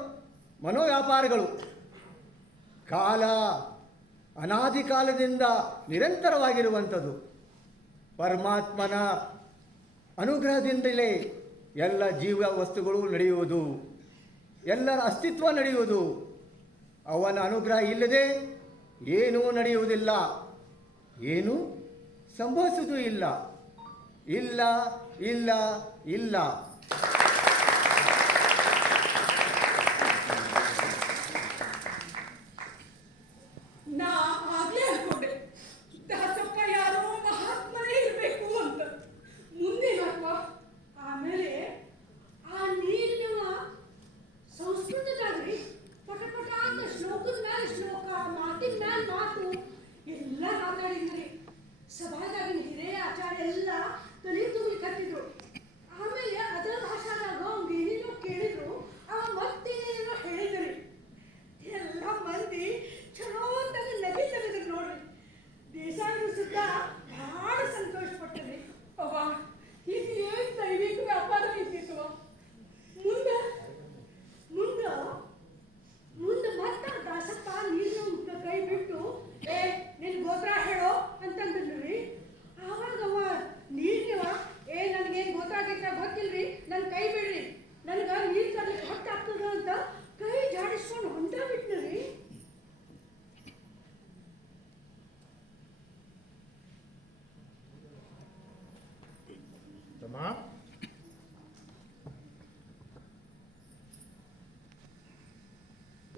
ಮನೋವ್ಯಾಪಾರಗಳು. ಕಾಲ ಅನಾದಿ ಕಾಲದಿಂದ ನಿರಂತರವಾಗಿರುವಂಥದ್ದು. ಪರಮಾತ್ಮನ ಅನುಗ್ರಹದಿಂದಲೇ ಎಲ್ಲ ಜೀವ ವಸ್ತುಗಳು ನಡೆಯುವುದು, ಎಲ್ಲರ ಅಸ್ತಿತ್ವ ನಡೆಯುವುದು. ಅವನ ಅನುಗ್ರಹ ಇಲ್ಲದೆ ಏನೂ ನಡೆಯುವುದಿಲ್ಲ, ಏನೂ ಸಂಭವಿಸುವುದೂ ಇಲ್ಲ. ಇಲ್ಲ ಇಲ್ಲ ಇಲ್ಲ. ನಾ ಆಗ್ಲೇ ಅನ್ಕೊಂಡೆ ದಾಸಪ್ಪ ಯಾರೋ ಮಹಾತ್ಮನೇ ಇರ್ಬೇಕು ಅಂತ. ಮುಂದೇನಪ್ಪ? ಆಮೇಲೆ ಆ ನೀರಿನವ ಸಂಸ್ಕೃತದಾಗ್ರಿ ಪಟ ಪಟ ಅಂತ ಶ್ಲೋಕದ ಮೇಲೆ ಶ್ಲೋಕ, ಮಾತಿನ ಮೇಲೆ ಮಾತು ಎಲ್ಲ ಮಾತಾಡಿದ್ರಿ. ಸಭಾದಾಗಿನ ಹಿರಿಯ ಆಚಾರ್ಯ ಎಲ್ಲ ತಲೆ ತೂಗ್ಲಿಕ್ಕತ್ತಿದ್ರು. ಆಮೇಲೆ ಅದರ ಭಾಷಾದಾಗ ಅವ್ನು ಏನೇನೋ ಕೇಳಿದ್ರು, ಅವ ಮತ್ತೇನೇನೋ ಹೇಳಿದ್ರಿ. ಎಲ್ಲ ಮಂದಿ ಚಲೋ ಅಂತಾಗ ನಗಿ ತೆಗೆದ್ರು ನೋಡ್ರಿ. ದೇಸಾಯರು ಸುತ್ತ ಭಾಳ ಸಂತೋಷ ಪಟ್ಟದ್ರಿ. ಅವ್ವ ಇದು ಏನು ದೈವಿಕ ವ್ಯಾಪಾರ ಇದ್ದಿತ್ತು. ಮುಂದೆ ಮತ್ತ ದಾಸಪ್ಪ ನೀರಿನ ಕೈ ಬಿಟ್ಟು, ಏ ನಿನ್ ಗೋತ್ರ ಹೇಳೋ ಅಂತಂದ್ರಿ. ಆವಾಗ ಅವ ನೀರಿನವ, ಏ ನನಗೇನು ಗೋತ್ರ ಗಿತ್ರ ಗೊತ್ತಿಲ್ರಿ, ನನ್ನ ಕೈ ಬಿಡ್ರಿ, ನನಗೆ ನೀರು ತರ್ಲಿಕ್ಕೆ ಹೊಟ್ಟಾಗ್ತದ ಅಂತ ಕೈ ಜಾಡಿಸ್ಕೊಂಡು ಹೊಂಟ ಬಿಟ್ನರಿ. ತಮ್ಮ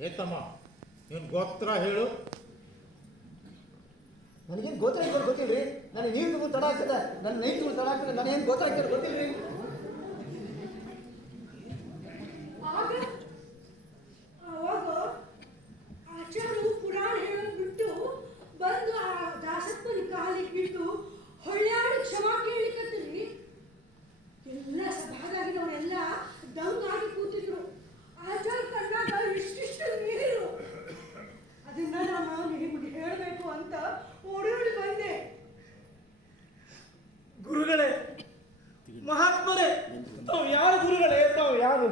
ಏತಮ್ಮ ನೀನು ಗೋತ್ರ ಹೇಳು. ನನಗೇನು ಗೋತ್ರ ಇದ್ದರೆ ಗೊತ್ತಿಲ್ಲ ರೀ. ನನಗೆ ನೀರು ತುಂಬ ತಡ ಆಗ್ತದೆ, ನನ್ನ ನೈಟ್ ತುಂಬ ತಡ ಆಗ್ತದೆ. ನನಗೇನು ಗೋತ್ರ ಇದ್ದರೆ ಗೊತ್ತಿಲ್ಲ ರೀ. ಅವಾಗ ಆಚಾರ್ಯರು ಪುರಾಣ ಹೇಳೋದು ಬಿಟ್ಟು ಬಂದು ಆ ದಾಸಪ್ಪನ ಕಾಲಿಗೆ ಬಿಟ್ಟು ಹೊಳ್ಯಾಡು ಕ್ಷಮಾ ಕೇಳಿಕತ್ತೀರಿ. ಎಲ್ಲ ಸಭಾದಾಗಿನವರೆಲ್ಲ ದಂಗಾಗಿ ಕೂತಿದ್ರು. ಆಚಾರ್ಯ ಕಣ್ಣಾಗ ಇಷ್ಟಿಷ್ಟು ನೀರು. ಅದನ್ನ ನಾನು ನಿಮಗೆ ಹೇಳಬೇಕು ಅಂತ ಓಡಿ ಬಂದೆ. ಗುರುಗಳೇ, ಮಹಾತ್ಮರೇ, ತಾವು ಯಾರು ಗುರುಗಳೇ? ತಾವು ಯಾರು?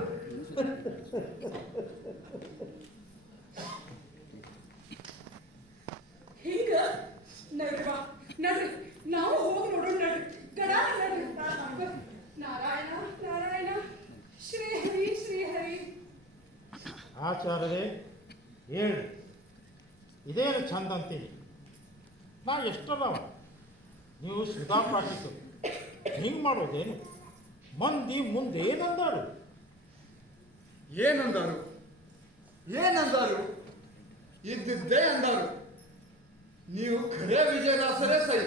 ಹಿಂಗ ನಡ್ರಿ ನಡ್ರಿ, ನಾವು ಹೋಗಿ ನೋಡೋಣ ನಡ್ರಿ. ಗಡ ನಡ್ರಿ. ನಾರಾಯಣ ನಾರಾಯಣ, ಶ್ರೀಹರಿ ಶ್ರೀಹರಿ. ಆಚಾರ್ಯರೇ ಹೇಳಿ, ಇದೇನು ಚಂದ ಅಂತೀವಿ. ನಾ ಎಷ್ಟರವ ನೀವು ಸುಧಾ ಪಾಟಿತು ಹಿಂಗೆ ಮಾಡೋದೇನು? ಮಂದಿ ಮುಂದೇನಂದಾರು? ಏನಂದಾರು ಏನಂದಾರು? ಇದ್ದಿದ್ದೇ ಅಂದಾರು. ನೀವು ಖರೇ ವಿಜಯದಾಸರೇ ಸೈ.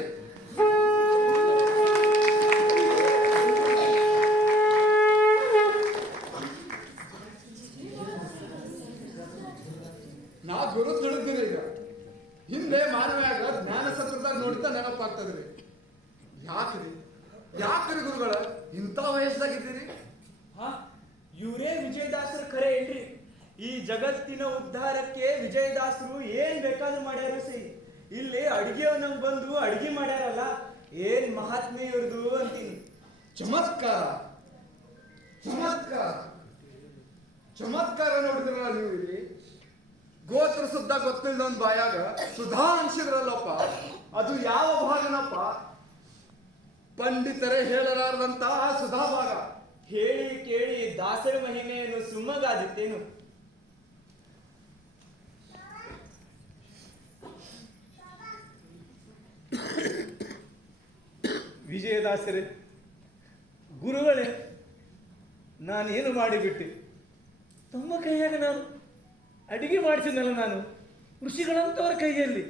ನಾ ಗುರು ತಿಳಿದಿರಿ. ಈಗ ಹಿಂದೆ ಮಾನವ್ಯಾಗ ಜ್ಞಾನ ಸತ್ರದಾಗ ನೋಡಿದ್ದ ನೆನಪಾಗ್ತದ್ರಿ. ಯಾಕ್ರಿ ಗುರುಗಳ ಇಂಥ ವಯಸ್ಸಾಗಿದ್ದೀರಿ? ಹಾ, ಇವರೇ ವಿಜಯದಾಸರು ಖರೆ ಏನ್ರಿ? ಈ ಜಗತ್ತಿನ ಉದ್ಧಾರಕ್ಕೆ ವಿಜಯದಾಸರು ಏನ್ ಬೇಕಾದ್ರೂ ಮಾಡ್ಯಾರ ಸೈ. ಇಲ್ಲಿ ಅಡಿಗೆ ನಮ್ಗೆ ಬಂದು ಅಡಿಗೆ ಮಾಡ್ಯಾರಲ್ಲ, ಏನ್ ಮಹಾತ್ಮೆ ಇವ್ರದು ಅಂತೀನಿ. ಚಮತ್ಕಾರ ಚಮತ್ಕಾರ ಚಮತ್ಕಾರ ನೋಡಿದ್ರಲ್ಲ ನೀವು ಇಲ್ಲಿ. ಗೋತ್ರ ಸುದ್ದ ಗೊತ್ತಿಲ್ಲದೊಂದು ಬಾಯಾಗ ಸುಧಾ ಅನ್ಸಿದ್ರಲ್ಲಪ್ಪ, ಅದು ಯಾವ ಭಾಗನಪ್ಪ? ಪಂಡಿತರೇ ಹೇಳಲಾರದಂತ ಆ ಸುಧಾ ಭಾಗ. ಹೇಳಿ ಕೇಳಿ ದಾಸರ ಮಹಿಮೆಯನ್ನು ಸುಮ್ಮಗಾದಿತ್ತೇನು? ವಿಜಯದಾಸರೇ, ಗುರುಗಳೇ, ನಾನೇನು ಮಾಡಿಬಿಟ್ಟೆ? ತಮ್ಮ ಕೈಯಾಗ ನಾನು ಅಡಿಗೆ ಮಾಡಿಸಿದ್ನಲ್ಲ, ನಾನು ಋಷಿಗಳಂತವರ ಕೈಯಲ್ಲಿ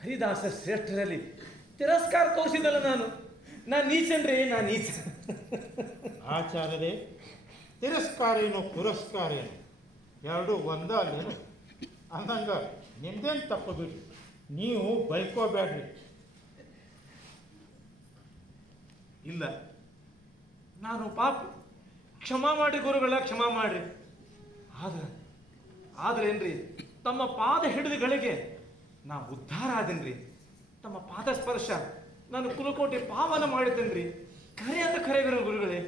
ಹರಿದಾಸ ಶ್ರೇಷ್ಠರಲ್ಲಿ ತಿರಸ್ಕಾರ ತೋರಿಸಿದಲ್ಲ ನಾನು ನೀಚನ್ರಿ, ನಾನು ನೀಚ. ಆಚಾರ್ಯರೇ, ತಿರಸ್ಕಾರ ಏನು ಪುರಸ್ಕಾರ ಏನು ಎರಡು ಒಂದ ಅಲ್ಲೇನು? ಅಂದಂಗ ನಿಮ್ದೇನು ತಪ್ಪು ಬಿಡಿ, ನೀವು ಬೈಕೋಬೇಡ್ರಿ. ಇಲ್ಲ, ನಾನು ಪಾಪ, ಕ್ಷಮಾ ಮಾಡಿ ಗುರುಗಳ, ಕ್ಷಮಾ ಮಾಡ್ರಿ. ಆದ್ರೆ ಏನ್ರಿ, ತಮ್ಮ ಪಾದ ಹಿಡಿದುಗಳಿಗೆ ನಾ ಉದ್ಧಾರ ಆದೇನ್ರಿ. ತಮ್ಮ ಪಾದ ಸ್ಪರ್ಶ ನಾನು ಕುಲಕೋಟೆ ಪಾವನ ಮಾಡಿದ್ದೇನ್ರಿ. ಖರೆ ಅಂತ ಖರೆ ಗುರುಗಳೇ.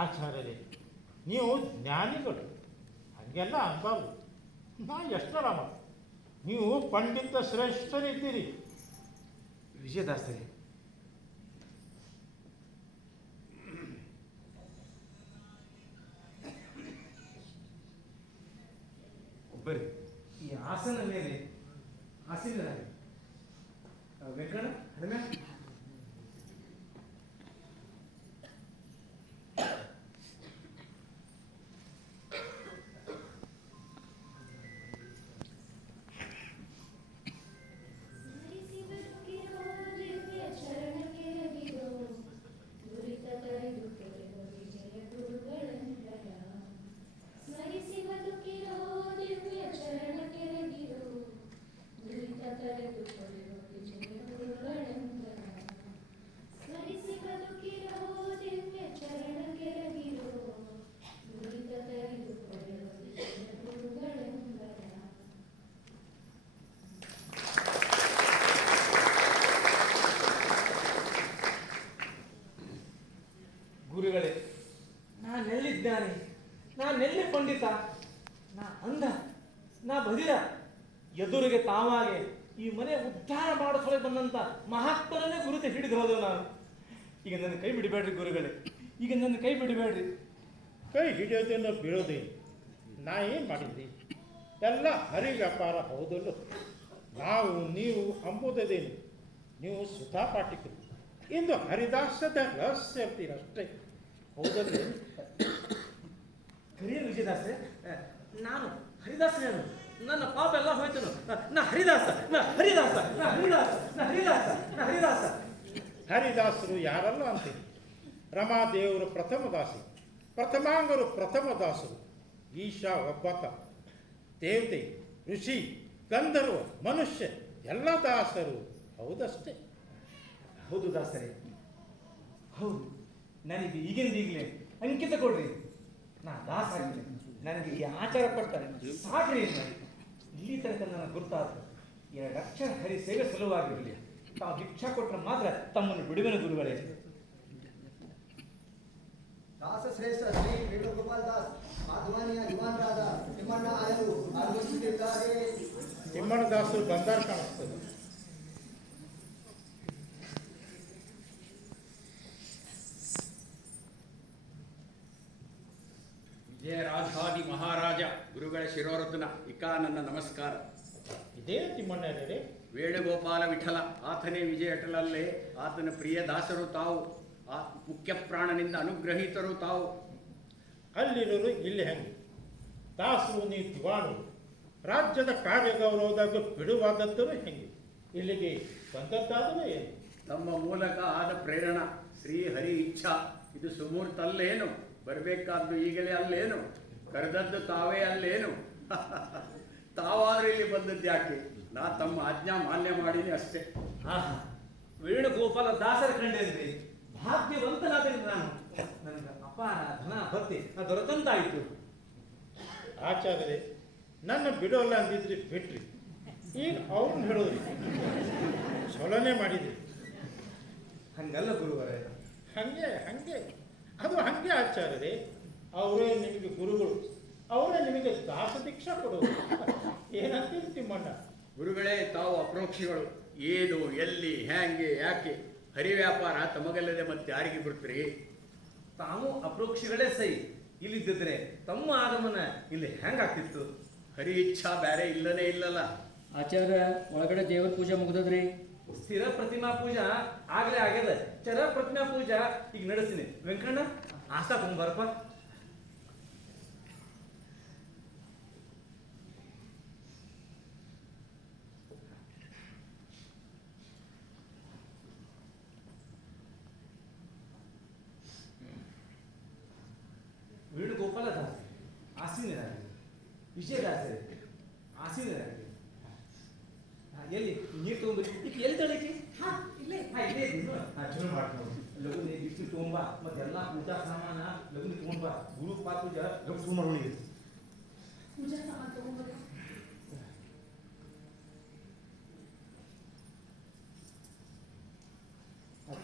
ಆಚಾರ್ಯರೇ, ನೀವು ಜ್ಞಾನಿಗಳು, ಹಂಗೆಲ್ಲ ಅನ್ಬಾರ್ದು. ನಾ ಎಷ್ಟರಾಮ, ನೀವು ಪಂಡಿತ ಶ್ರೇಷ್ಠರಿದ್ದೀರಿ. ವಿಜಯದಾಸರೇ, ಬರ್ರಿ, ಈ ಆಸನ ಮೇಲೆ ಆಸೀನರಾಗಿ. ವೆಂಕಣ್ಣ, ಹನುಮ, ಗುರುಗಳೇ, ನಾನೆಲ್ಲಿದ್ದಾನೆ? ನಾನೆಲ್ಲಿ ಪಂಡಿತ? ನಾ ಅಂಧ, ನಾ ಬದಿರ. ಎದುರಿಗೆ ತಾವಾಗೆ ಈ ಮನೆ ಉದ್ಧಾರ ಮಾಡಿಸೋಳೆ ಬಂದಂತ ಮಹಾತ್ಮರನ್ನೇ ಗುರುತು ಹಿಡಿದು ಹೋದವು ನಾನು. ಈಗ ನನ್ನ ಕೈ ಬಿಡಬೇಡ್ರಿ ಗುರುಗಳೇ, ಈಗ ನನ್ನ ಕೈ ಬಿಡಬೇಡ್ರಿ. ಕೈ ಹಿಡಿಯೋದೇನೋ ಬೀಳೋದೇನು? ನಾ ಏನು ಮಾಡಿದ್ರಿ? ಎಲ್ಲ ಹರಿ ವ್ಯಾಪಾರ ಹೌದಲ್ಲೋ. ನಾವು ನೀವು ಅಂಬುದೇನು? ನೀವು ಸುಧಾ ಪಾಟಿಕರು, ಇಂದು ಹರಿದಾಸದ ರಹಸ್ಯ ಇರ್ತೀರಷ್ಟೇ, ಹೌದಲ್ಲೇ? ಕರಿಯ ವಿಜಯದಾಸೆ, ನಾನು ಹರಿದಾಸನೇನು? ನನ್ನ ಪಾಪ ಎಲ್ಲ ಹೋಯ್ತನು. ನಾ ಹರಿದಾಸ, ನಾ ಹರಿದಾಸ, ನಾ ಹರಿದಾಸ, ನಾ ಹರಿದಾಸ, ನಾ ಹರಿದಾಸ. ಹರಿದಾಸರು ಯಾರಲ್ಲ ಅಂತೀರಿ? ರಮಾದೇವರು ಪ್ರಥಮ ದಾಸಿ, ಪ್ರಥಮಾಂಗರು ಪ್ರಥಮ ದಾಸರು, ಈಶಾ ಒಬ್ಬಾತ, ದೇವತೆ, ಋಷಿ, ಗಂಧರ್ವ, ಮನುಷ್ಯ ಎಲ್ಲ ದಾಸರು ಹೌದಷ್ಟೇ. ಹೌದು ದಾಸರೇ, ಹೌದು. ನನಗೆ ಈಗಿಂದೀಗಲೇ ಅಂಕಿತ ಕೊಡ್ರಿ, ನಾ ದಾಸ ಆಗಿಲ್ಲ. ನನಗೆ ಈ ಆಚಾರ ಕೊಡ್ತಾರೆ ಸಾಕ್ರಿ. ಇಲ್ಲಿ ತನಕ ನನಗೆ ಗುರುತಾದ 2 ಅಕ್ಷರ ಹರಿ ಸೇವೆ ಸಲುವಾಗಿರಲಿ. ತಾವು ಭಿಕ್ಷಾ ಕೊಟ್ಟರೆ ಮಾತ್ರ ತಮ್ಮನ್ನು ಬಿಡುವೆನು ಗುರುಗಳೇ. ದಾಸ ಶ್ರೇಷ್ಠ ಶ್ರೀ ವೇಣುಗೋಪಾಲ್ ದಾಸ್ ಮಾಧವಾನಿಯ ಯುವಾನರಾದ ತಿಮ್ಮಣ್ಣ ಆಯರು ಆಗಮಿಸುತ್ತಿದ್ದಾರೆ. ತಿಮ್ಮಣ್ಣ ದಾಸರು ಬಂದಾರ ಕಾಣಿಸ್ತದೆ. ವಿಜಯರಾಜಾದಿ ಮಹಾರಾಜ ಗುರುಗಳ ಶಿರೋರತ್ನ ಇಕಾ ನನ್ನ ನಮಸ್ಕಾರ. ಇದೇ ತಿಮ್ಮಣ್ಣ ವೇಣುಗೋಪಾಲ ವಿಠಲ ಆತನೇ ವಿಜಯಟಲಲ್ಲೇ ಆತನ ಪ್ರಿಯ ದಾಸರು ತಾವು, ಆ ಮುಖ್ಯ ಪ್ರಾಣನಿಂದ ಅನುಗ್ರಹೀತರು ತಾವು. ಅಲ್ಲಿರೋರು ಇಲ್ಲಿ ಹೆಂಗೆ ದಾಸರು ನೀ ದಿವಾಣು ರಾಜ್ಯದ ಕಾರ್ಯಗೌರವದಾಗ ಬಿಡುವಾದದ್ದರೂ ಹೆಂಗೆ ಇಲ್ಲಿಗೆ ಬಂದದ್ದಾದರೂ ಏನು? ತಮ್ಮ ಮೂಲಕ ಆದ ಪ್ರೇರಣ ಶ್ರೀ ಹರಿ ಇಚ್ಛಾ. ಇದು ಸುಮೂರ್ತ ಅಲ್ಲೇನು? ಬರಬೇಕಾದ್ದು ಈಗಲೇ ಅಲ್ಲೇನು? ಕರೆದದ್ದು ತಾವೇ ಅಲ್ಲೇನು? ತಾವಾದ್ರೂ ಇಲ್ಲಿ ಬಂದದ್ದು ಯಾಕೆ? ನಾ ತಮ್ಮ ಆಜ್ಞಾ ಮಾನ್ಯ ಮಾಡೀನಿ ಅಷ್ಟೇ. ವೇಣುಗೋಪಾಲ ದಾಸರ ಕಂಡೇನ್ರಿ, ಭಾಗ್ಯವಂತನಾದ್ರಿ ನಾನು. ನನಗೆ ಅಪಾರ ಧನ ಭಕ್ತಿ ದೊರೆತಂತಾಯಿತು. ಆಚಾರ್ಯರೇ, ನನ್ನ ಬಿಡೋಲ್ಲ ಅಂದಿದ್ರಿ ಬಿಟ್ರಿ, ಈಗ ಅವ್ರನ್ನ ಹೇಳೋದ್ರಿ ಚಲನೆ ಮಾಡಿದ್ರಿ. ಹಂಗಲ್ಲ ಗುರುವರೇ. ಹಂಗೆ ಅದು ಹಂಗೆ ಆಚಾರ್ಯರೇ. ಅವರೇ ನಿಮಗೆ ಗುರುಗಳು, ಅವರೇ ನಿಮಗೆ ದಾಸ ದೀಕ್ಷಾ ಕೊಡೋದು. ಏನಂತೀರಿ ತಿಮ್ಮಣ್ಣ? ಗುರುಗಳೇ, ತಾವು ಅಪ್ರೋಕ್ಷಿಗಳು. ಏನು, ಎಲ್ಲಿ, ಹ್ಯಾಂಗೆ, ಯಾಕೆ? ಹರಿ ವ್ಯಾಪಾರ ತಮಗಲ್ಲದೆ ಮತ್ತೆ ಯಾರಿಗೆ ಬಿಡ್ತೀರಿ? ತಾವು ಅಪ್ರೋಕ್ಷಿಗಳೇ ಸೈ. ಇಲ್ಲಿದ್ದಿದ್ರೆ ತಮ್ಮ ಆಗಮನ ಇಲ್ಲಿ ಹೆಂಗಾಗ್ತಿತ್ತು? ಹರಿ ಇಚ್ಛಾ ಬೇರೆ ಇಲ್ಲನೇ ಇಲ್ಲಲ್ಲ. ಆಚಾರ್ಯ, ಒಳಗಡೆ ದೇವರ ಪೂಜೆ ಮುಗ್ದದ್ರಿ. ಸ್ಥಿರ ಪ್ರತಿಮಾ ಪೂಜಾ ಆಗ್ಲೇ ಆಗ್ಯದ. ಚರ ಪ್ರತಿಮಾ ಪೂಜಾ ಈಗ ನಡೆಸ್ತೀನಿ. ವೆಂಕಣ್ಣ, ಆಸ್ತಾ ತುಂಬಾರಪ್ಪ. ವೇಣುಗೋಪಾಲ ದಾಸ ಆಸೀನರಾಗಿ, ವಿಜಯದಾಸರೇ ಆಸೀನರಾಗಿ. ಎಲ್ಲಿ ನೀರು ತಗೊಂಡ್ರಿ? ಈಗ ಎಲ್ಲಿ ತಡಕಿ? ಇಲ್ಲೇ ಇಲ್ಲೇ ಚಲೋ ಮಾಡ್ಕೊಂಡು ಲಗುನಿ ಬಿಸಿಲು ತಗೊಂಬ, ಮತ್ತೆ ಎಲ್ಲಾ ಪೂಜಾ ಸಾಮಾನ ಲಗುನಿ ತಗೊಂಬ. ಗುರು ಪಾದ ಪೂಜಾ ಲಗು ಶುರು ಮಾಡೋಣ. ಪೂಜಾ ಸಾಮಾನು ತಗೊಂಡ್ಬರ.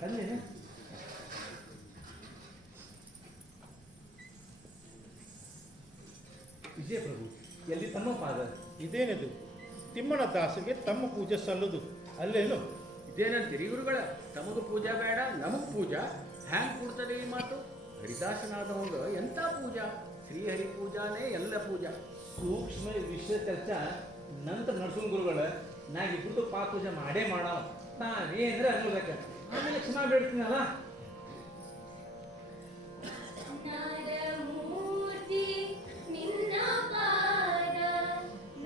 ತಂದೇನೆ ವಿಜಯ ಪ್ರಭು, ಎಲ್ಲಿ ತಮ್ಮ ಪಾದ? ಇದೇನಿದು? ತಿಮ್ಮಣ್ಣ ದಾಸರಿಗೆ ತಮ್ಮ ಪೂಜೆ ಸಲ್ಲದು ಅಲ್ಲೇನು? ಇದೇನಂತೀರಿ ಗುರುಗಳ? ತಮಗೂ ಪೂಜಾ ಬೇಡ, ನಮಗ್ ಪೂಜಾ? ಹ್ಯಾಂಗ್ ಕೊಡ್ತದೆ ಈ ಮಾತು? ಹರಿದಾಸನಾದವಂಗ ಎಂತ ಪೂಜಾ? ಶ್ರೀಹರಿ ಪೂಜಾನೇ ಎಲ್ಲ ಪೂಜಾ. ಸೂಕ್ಷ್ಮ ವಿಷಯ ಚರ್ಚಾ ನಂತರ ನಡ್ಸೋನ್ ಗುರುಗಳ. ನಾ ಇಬ್ಬರದು ಪಾದ ಪೂಜೆ ಮಾಡೇ ಮಾಡವ. ನಾವೇಂದ್ರೆ ಅನ್ಬೇಕ, ಆಮೇಲೆ ಕ್ಷಮಾ ಬೇಡ್ತೀನಲ್ಲ. ನಾದಮೂರ್ತಿ ನಿನ್ನ ಪಾದ,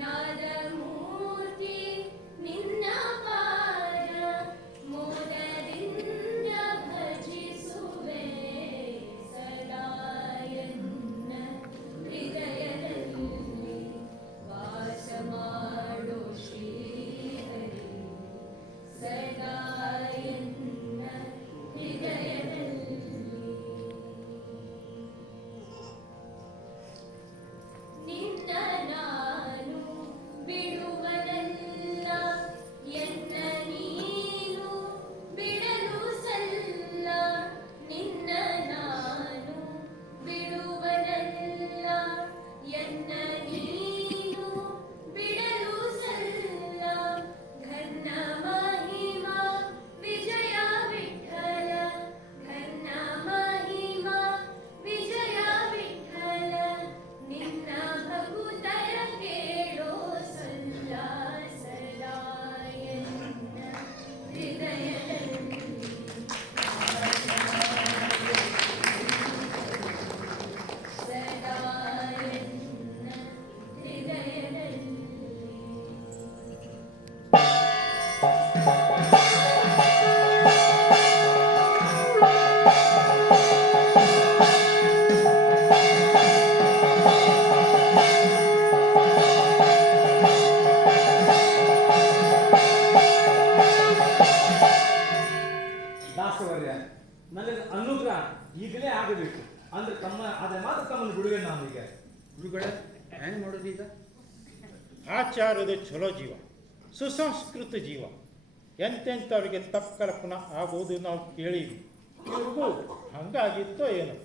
ನಾದಮೂರ್ತಿ ನಿನ್ನ ಪಾದ, ಮೋದದಿಂದ ಭಜಿಸುವೆ ಸದಾ ಎನ್ನ ಹೃದಯದಲ್ಲಿ ವಾಸ ಮಾಡೋ ಶ್ರೀಹರಿ ಸದಾ ಎನ್ನ ಹೃದಯದಲ್ಲಿ. ನಿನ್ನ ನಾನು ಬಿಡುವನಲ್ಲ, ಎನ್ನ ನೀನು ಬಿಡಲು ಸಲ್ಲ. ನಿನ್ನ ನಾನು ಬಿಡುವನಲ್ಲ, ಎನ್ನ ನೀನು ಬಿಡಲು ಸಲ್ಲ. ಘನ್ನ ಮಹಿಮಾ ವಿಜಯ ವಿಠಲ, ಘನ್ನ ಮಹಿಮಾ ವಿಜಯ ವಿಠಲ. ನಿನ್ನ ಭಗುತರ ಕೇಳೋ ಸಲ್ಲ ಸದಾ ಎನ್ನ ಹೃದಯದಲ್ಲಿ. ಸದಾ ಎನ್ನ ಹೃದಯದಲ್ಲಿ. ದಾಸವರ್ಯ, ನನಗೆ ಅನುಗ್ರಹ ಈಗಲೇ ಆಗಬೇಕು. ಅಂದ್ರೆ ತಮ್ಮ ಅದೇ ಮಾತ್ರ ತಮ್ಮನ್ನು ಬಿಡುವೆ ನಾನೀಗ. ಗುರುಗಳ ಹ್ಯಾಂಗ್ ಮಾಡೋದು ಈಗ? ಆಚಾರ್ಯದ ಚಲೋ ಜೀವ, ಸುಸಂಸ್ಕೃತ ಜೀವ. ಎಂತೆಂಥವ್ರಿಗೆ ತಪ್ಪು ಕಲ್ಪನಾ ಆಗೋದು ನಾವು ಕೇಳೀವಿ. ಇವ್ರಿಗೂ ಹಂಗಾಗಿತ್ತೋ ಏನೋ.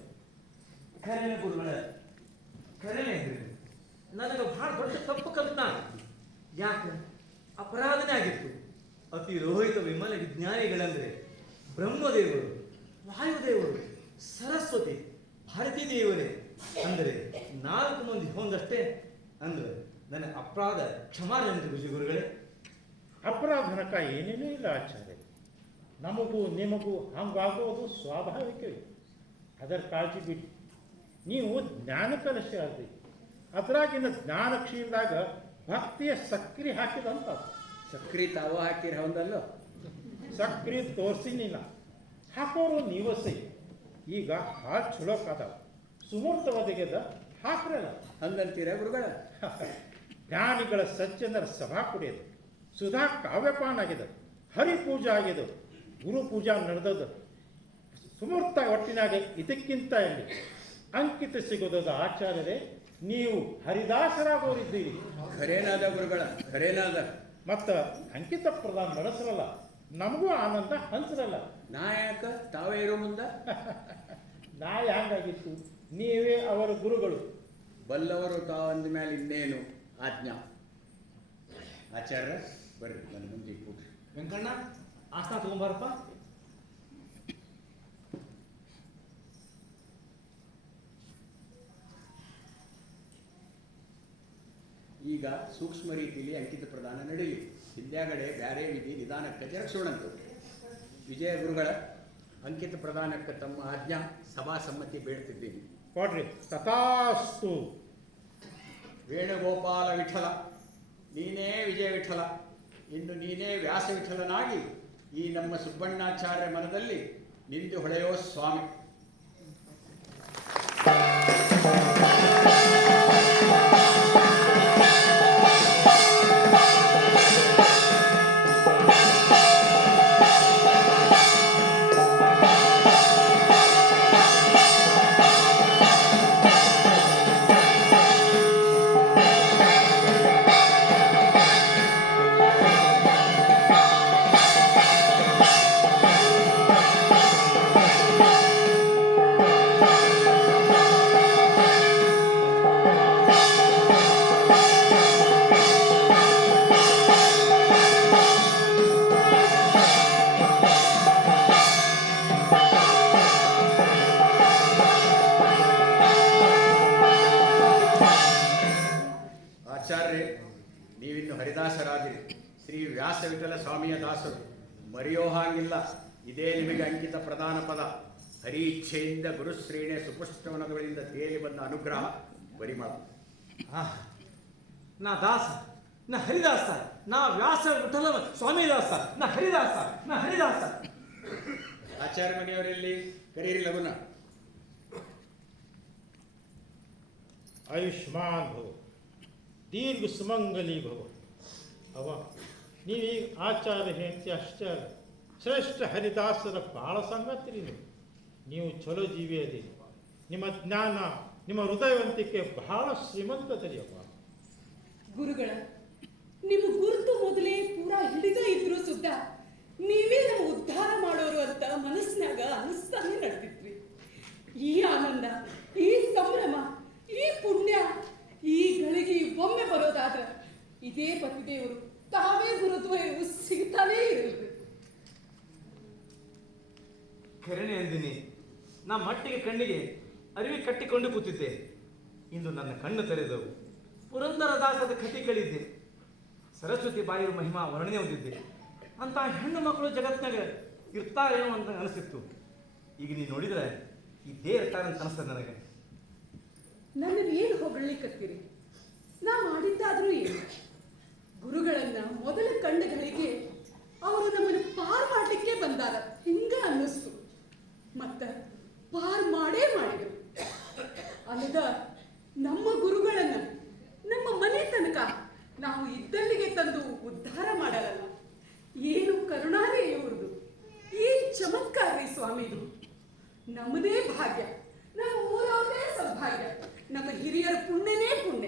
ಖರೇನೆ ಗುರುಗಳ, ಖರೇನೆ ನನಗೆ ಬಹಳ ದೊಡ್ಡ ತಪ್ಪು ಕಲ್ಪನಾ. ಯಾಕೆ? ಅಪರಾಧನೇ ಆಗಿತ್ತು. ಅತಿ ರೋಹಿತ ವಿಮಲ ವಿಜ್ಞಾನಿಗಳಂದ್ರೆ ಬ್ರಹ್ಮದೇವರು, ವಾಯುದೇವರು, ಸರಸ್ವತಿ, ಭಾರತೀ ದೇವರೇ ಅಂದರೆ 4 ಮಂದಿ ಹೊಂದಷ್ಟೇ. ಅಂದ್ರೆ ನನ್ನ ಅಪರಾಧ ಕ್ಷಮಾರ್ಜನೆ ಗುರುಗಳೇ. ಅಪರಾಧನಕ ಏನೇನೂ ಇಲ್ಲ ಆಚಾರ್ಯ. ನಮಗೂ ನಿಮಗೂ ಹಂಗಾಗೋದು ಸ್ವಾಭಾವಿಕವೇ. ಅದರ ಕಾಳಜಿ ಬಿಟ್ಟು ನೀವು ಜ್ಞಾನ ಕಲಶ ಅಲ್ರಿ. ಅದರಾಗಿನ ಜ್ಞಾನ ಕ್ಷೀರದಾಗ ಭಕ್ತಿಯ ಸಕ್ರಿ ಹಾಕಿದಂತ. ಸಕ್ರಿ ತಾವ ಹಾಕಿರ ಹೌದಲ್ಲೋ? ಸಕ್ರಿ ತೋರಿಸಿನಿಲ್ಲ, ಹಾಕೋರು ನೀವ ಸೈ. ಈಗ ಹಾಲು ಚಲೋ ಕಾದಾವ, ಸುಮೂರ್ತ ಒದಗಿದ ಹಾಕ್ರಲ್ಲ ಹಂಗಂತೀರ ಗುರುಗಳ? ಜ್ಞಾನಿಗಳ ಸಜ್ಜನರ ಸಭಾ ಕುಡಿಯೋದು, ಸುಧಾ ಕಾವ್ಯಪಾನ ಆಗಿದೆ, ಹರಿಪೂಜೆ ಆಗಿದೆ, ಗುರು ಪೂಜಾ ನಡೆದದು. ಸುಮೂರ್ತ ಒಟ್ಟಿನಾಗ ಇದಕ್ಕಿಂತ ಇಲ್ಲಿ ಅಂಕಿತ ಸಿಗೋದದ ಆಚಾರ್ಯರೇ, ನೀವು ಹರಿದಾಸರಾಗೋರಿದ್ದೀರಿ. ಖರೇನಾದ ಗುರುಗಳ, ಖರೇನಾದ. ಮತ್ತು ಅಂಕಿತ ಪ್ರದಾನ ನಡೆಸರಲ್ಲ, ನಮಗೂ ಆನಂದ ಹಂಚರಲ್ಲ. ನಾ ಯಾಕ ತಾವೇ ಇರೋ ಮುಂದ? ನಾ ಹ್ಯಾಂಗಾಗಿತ್ತು, ನೀವೇ ಅವರ ಗುರುಗಳು. ಬಲ್ಲವರು ತಾವಂದ ಮೇಲೆ ಇನ್ನೇನು ಆಜ್ಞಾ. ಆಚಾರ್ಯ ಬರ್ರಿ, ನನ್ನ ಮುಂದೆ ಕೂಡ್ರಿ. ವೆಂಕಣ್ಣ ಆಸ್ತಾ ತಗೊಂಬಾರಪ್ಪ. ಈಗ ಸೂಕ್ಷ್ಮ ರೀತಿಯಲ್ಲಿ ಅಂಕಿತ ಪ್ರದಾನ ನಡೆಯಲಿ. ಹಿಂದ್ಯಾಗಡೆ ಬ್ಯಾರೆ ವಿಧಿ ನಿಧಾನಕ್ಕೆ ಜರುಗಿಸೋಣಂತು. ವಿಜಯ ಗುರುಗಳ ಅಂಕಿತ ಪ್ರದಾನಕ್ಕೆ ತಮ್ಮ ಆಜ್ಞಾ ಸಭಾ ಸಮ್ಮತಿ ಬೇಡ್ತಿದ್ದೀನಿ. ಕೊಡ್ರಿ. ತಥಾಸ್ತು. ವೇಣುಗೋಪಾಲ ವಿಠಲ, ನೀನೇ ವಿಜಯ ವಿಠಲ, ಇನ್ನು ನೀನೇ ವ್ಯಾಸ ವಿಠಲನಾಗಿ ಈ ನಮ್ಮ ಸುಬ್ಬಣ್ಣಾಚಾರ್ಯ ಮನದಲ್ಲಿ ನಿಂದು ಹೊಳೆಯೋ ಸ್ವಾಮಿ. ಆಚಾರ್ಯ, ನೀವಿನ್ನು ಹರಿದಾಸರಾದಿರಿ, ಶ್ರೀ ವ್ಯಾಸ ವಿಠಲ ಸ್ವಾಮಿಯ ದಾಸರು. ಮರೆಯೋ ಹಾಗಿಲ್ಲ, ಇದೇ ನಿಮಗೆ ಅಂಕಿತ ಪ್ರಧಾನ ಪದ. ಹರಿ ಇಚ್ಛೆಯಿಂದ ಗುರುಶ್ರೇಣೆ ಸುಪುಷ್ಟವನಗಳಿಂದ ತೇಲಿ ಬಂದ ಅನುಗ್ರಹ ಪರಿಮಳ. ನಾ ದಾಸ, ನಾ ಹರಿದಾಸ, ನಾ ವ್ಯಾಸ ವಿಠಲ ಸ್ವಾಮಿ ದಾಸ, ನಾ ಹರಿದಾಸ, ನಾ ಹರಿದಾಸ. ಆಚಾರ್ಯ ಮನೆಯವರಲ್ಲಿ ಕರೀರಿ ಲಗುನ. ಆಯುಷ್ಮಾನ್ ಭವ, ದೀರ್ಘ ಸುಮಂಗಲಿ ಭವ. ಅವ ನೀವೀಗ ಆಚಾರ್ಯ ಹೆಂಡತಿ ಅಷ್ಟೇ ಅಲ್ಲ, ಶ್ರೇಷ್ಠ ಹರಿದಾಸರ ಬಾಳ ಸಂಗತಿ. ನೀವು ಚಲೋ ಜೀವಿ ಅದೀರಿ. ನಿಮ್ಮ ಜ್ಞಾನ, ನಿಮ್ಮ ಹೃದಯವಂತಿಕೆ ಬಹಳ ಶ್ರೀಮಂತದರಿಯಪ್ಪ. ಗುರುಗಳ ನಿಮ್ಮ ಗುರುತು ಮೊದಲೇ ಪೂರಾ ಹಿಡಿದ ಇದ್ರು ಸುದ್ದ ನೀವೇ ನಮ್ಮ ಉದ್ಧಾರ ಮಾಡೋರು ಅಂತ ಮನಸ್ಸಿನಾಗ ಅನಿಸ್ತಾನೆ ನಡೆದಿದ್ವಿ. ಈ ಆನಂದ, ಈ ಸಂಭ್ರಮ, ಈ ಪುಣ್ಯ ಈ ಗಳಿಗೆ ಒಮ್ಮೆ ಬರೋದಾದ್ರೆ ಇದೇ ಪತಿದೇವರು ತಾವೇ ಗುರುದ್ವಯವು ಸಿಗ್ತಾನೇ ಇರಲ್ರಿ. ಖರೇನೆ ಅಂದಿನಿ, ನಾ ಮಟ್ಟಿಗೆ ಕಣ್ಣಿಗೆ ಅರಿವಿ ಕಟ್ಟಿಕೊಂಡು ಕೂತಿದ್ದೆ. ಇಂದು ನನ್ನ ಕಣ್ಣು ತೆರೆದವು. ಪುರಂದರದಾಸದ ಕಥೆ ಕೇಳಿದ್ದೆ, ಸರಸ್ವತಿ ಬಾಯಿಯ ಮಹಿಮಾ ವರ್ಣನೆ ಹೊಂದಿದ್ದೆ. ಅಂತ ಹೆಣ್ಣು ಮಕ್ಕಳು ಜಗತ್ತಿನಾಗ ಇರ್ತಾರೇನೋ ಅಂತ ಅನಿಸ್ತಿತ್ತು. ಈಗ ನೀನು ನೋಡಿದ್ರೆ ಇದ್ದೇ ಇರ್ತಾರಂತ ಅನಿಸ್ತದೆ ನನಗೆ. ನನ್ನನ್ನು ಏನು ಹೊಗಳಿಕತ್ತೀರಿ? ನಾ ಮಾಡಿದ್ದಾದ್ರೂ ಏನು? ಗುರುಗಳನ್ನ ಮೊದಲ ಕಂಡಗಳಿಗೆ ಅವರು ನಮ್ಮನ್ನು ಪಾರ್ ಮಾಡ್ಲಿಕ್ಕೆ ಬಂದಾರ ಹಿಂಗ ಅನ್ನಿಸ್ತು. ಮತ್ತ ಪಾರ್ ಮಾಡೇ ಮಾಡಿದರು. ಅಲ್ಲದ ನಮ್ಮ ಗುರುಗಳನ್ನ ನಮ್ಮ ಮನೆ ತನಕ ನಾವು ಇದ್ದಲ್ಲಿಗೆ ತಂದು ಉದ್ಧಾರ ಮಾಡಲ್ಲ. ಏನು ಕರುಣಾನೇ ಇವ್ರದು, ಏನ್ ಚಮತ್ಕಾರ ರೀ ಸ್ವಾಮಿದು. ನಮ್ಮದೇ ಭಾಗ್ಯ, ನಮ್ಮ ಊರವ್ರದೇ ಸೌಭಾಗ್ಯ, ನಮ್ಮ ಹಿರಿಯರ ಪುಣ್ಯನೇ ಪುಣ್ಯ.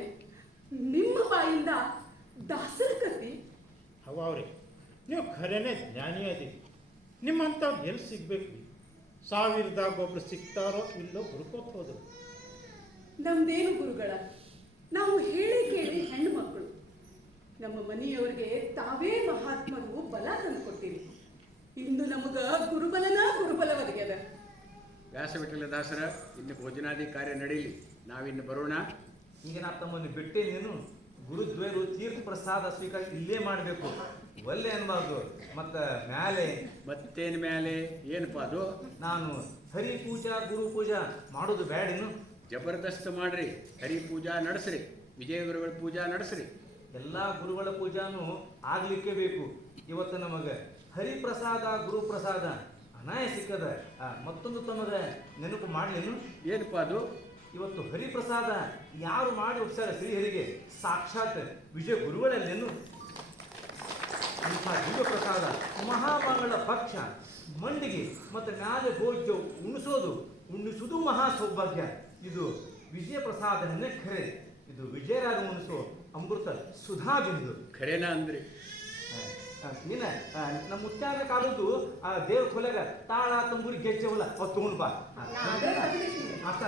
ನಿಮ್ಮ ಬಾಯಿಂದ ದಾಸರ ಕತೆ. ಅವ್ರಿ ನೀವು ಖರೇನೆ ಜ್ಞಾನಿ ಅದೀರಿ. ನಿಮ್ಮಂಥವ್ರು ಎಲ್ಲಿ ಸಿಗ್ಬೇಕು? ಸಾವಿರದಾಗ ಒಬ್ರು ಸಿಗ್ತಾರೋ ಇಲ್ಲೋ ಹುಡ್ಕೋತ ಹೋದ್ರು. ನಮ್ದೇನು ಗುರುಗಳ, ನಾವು ಹೇಳಿ ಕೇಳಿ ಹೆಣ್ಣು ಮಕ್ಕಳು. ನಮ್ಮ ಮನೆಯವರಿಗೆ ತಾವೇ ಮಹಾತ್ಮರು ಬಲ ತಂದುಕೊಟ್ಟಿರಿ. ಇಂದು ನಮಗ ಗುರುಬಲನ ಗುರುಬಲ ಒದಗ್ಯದ. ವ್ಯಾಸ ವಿಠಲ ದಾಸರ ಇನ್ನು ಭೋಜನಾದಿ ಕಾರ್ಯ ನಡೀಲಿ, ನಾವಿನ್ನು ಬರೋಣ. ಈಗ ನಾ ತಮ್ಮನ್ನು ಬಿಟ್ಟೆ, ನೀನು ಗುರುದ್ವಯರು ತೀರ್ಥ ಪ್ರಸಾದ ಸ್ವೀಕಾರ ಇಲ್ಲೇ ಮಾಡಬೇಕು, ಒಲ್ಲೆ ಅನ್ಬಾರ್ದು. ಮತ್ತ ಮ್ಯಾಲೆ ಮತ್ತೇನ್ ಮ್ಯಾಲೆ ಏನಪ್ಪ ಅದು? ನಾನು ಹರಿ ಪೂಜಾ ಗುರು ಪೂಜಾ ಮಾಡೋದು ಬ್ಯಾಡಿನು? ಜಬರ್ದಸ್ತ್ ಮಾಡ್ರಿ, ಹರಿ ಪೂಜಾ ನಡೆಸ್ರಿ, ವಿಜಯ ಗುರುಗಳ ಪೂಜಾ ನಡೆಸ್ರಿ. ಎಲ್ಲಾ ಗುರುಗಳ ಪೂಜಾನು ಆಗ್ಲಿಕ್ಕೆ ಬೇಕು. ಇವತ್ತು ನಮಗ ಹರಿಪ್ರಸಾದ ಗುರುಪ್ರಸಾದ ಅನಾಯ ಸಿಕ್ಕದ. ಮತ್ತೊಂದು ತಮಗ ನೆನಪು ಮಾಡ್ಲೇನು? ಏನಪ್ಪ ಅದು? ಇವತ್ತು ಹರಿಪ್ರಸಾದ ಯಾರು ಮಾಡಿ ಹೋಗ್ತಾರ ಶ್ರೀಹರಿಗೆ? ಸಾಕ್ಷಾತ್ ವಿಜಯ ಗುರುಗಳಲ್ಲೇನು? ಅಂಥ ದಿವ್ಯ ಪ್ರಸಾದ ಮಹಾಮಂಗಳ ಪಕ್ಷ ಮಂಡಿಗೆ ಮತ್ತು ಮ್ಯಾಲೆ ಭೋಜ್ಯ ಉಣಿಸುವುದು ಮಹಾ ಸೌಭಾಗ್ಯ. ಇದು ವಿಜಯ ಪ್ರಸಾದನೇ ಖರೆ. ಇದು ವಿಜಯರಾಗ ಉಣಿಸೋ ಅಮೃತ ಸುಧಾ ಬಿಂದು. ಖರೇನ ಅಂದ್ರಿ? ನೀನ ನಮ್ಮ ಮುತ್ಯಾನ ಕಾಲದ್ದು ಆ ದೇವ್ರ ಕೊಲೆಗ ತಾಳ ತಂಬೂರಿ ಗೆಜ್ಜೆವಲ್ಲ ಅವ್ ತಗೊಂಡ್ ಬಾ. ಅಷ್ಟ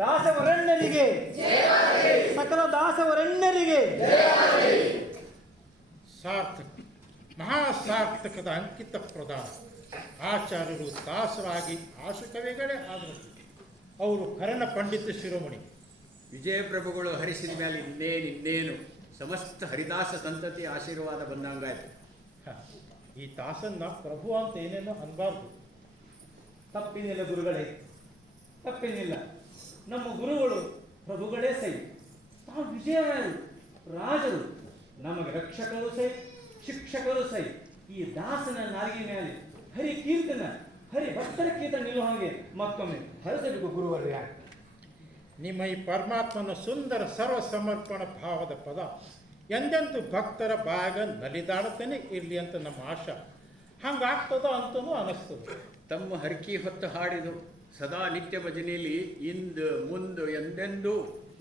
ದಾಸವರಣ್ಯರಿಗೆ, ಸಕಲ ದಾಸವರಣ್ಯರಿಗೆ ಸಾರ್ಥಕ, ಮಹಾಸಾರ್ಥಕದ ಅಂಕಿತ ಪ್ರದಾನ. ಆಚಾರ್ಯರು ದಾಸರಾಗಿ ಆಶುಕವಿಗಳೇ ಆದರು. ಅವರು ಕರ್ಣ ಪಂಡಿತ ಶಿರೋಮಣಿ. ವಿಜಯಪ್ರಭುಗಳು ಹರಿಸಿದ ಮೇಲೆ ಇನ್ನೇನು ಸಮಸ್ತ ಹರಿದಾಸ ಸಂತತಿ ಆಶೀರ್ವಾದ ಬಂದಂಗಾಯ್ತು. ಈ ದಾಸನ್ನ ಪ್ರಭು ಅಂತ ಏನೇನೋ ಅನ್ಬಾರ್ದು. ತಪ್ಪೇನಿಲ್ಲ ಗುರುಗಳೇ, ತಪ್ಪೇನಿಲ್ಲ. ನಮ್ಮ ಗುರುಗಳು ಪ್ರಭುಗಳೇ ಸೈ, ತಾವು ವಿಜಯರಾಯರು, ರಾಜರು, ನಮಗೆ ರಕ್ಷಕರು ಸೈ, ಶಿಕ್ಷಕರು ಸೈ, ಈ ದಾಸನ ನಾಲಿಗೆ ಮೇಲೆ ಹರಿ ಕೀರ್ತನ ಹರಿ ಭಕ್ತರ ಕೀರ್ತನ ನಿಲ್ಲುವ ಹಾಗೆ ಮತ್ತೊಮ್ಮೆ ಹರಿಸಬೇಕು ಗುರುವರ್ಯ. ನಿಮ್ಮ ಈ ಪರಮಾತ್ಮನ ಸುಂದರ ಸರ್ವ ಸಮರ್ಪಣ ಭಾವದ ಪದ ಎಂದೆಂದು ಭಕ್ತರ ಬಾಯಾಗ ನಲಿದಾಡತೇನೆ ಇರಲಿ ಅಂತ ನಮ್ಮ ಆಶಾ. ಹಂಗಾಗ್ತದ ಅಂತನೂ ಅನಿಸ್ತದೆ. ತಮ್ಮ ಹರಕಿ ಹೊತ್ತು ಹಾಡಿದು ಸದಾ ನಿತ್ಯ ಭಜನೆಯಲ್ಲಿ ಇಂದು ಮುಂದು ಎಂದೆಂದೂ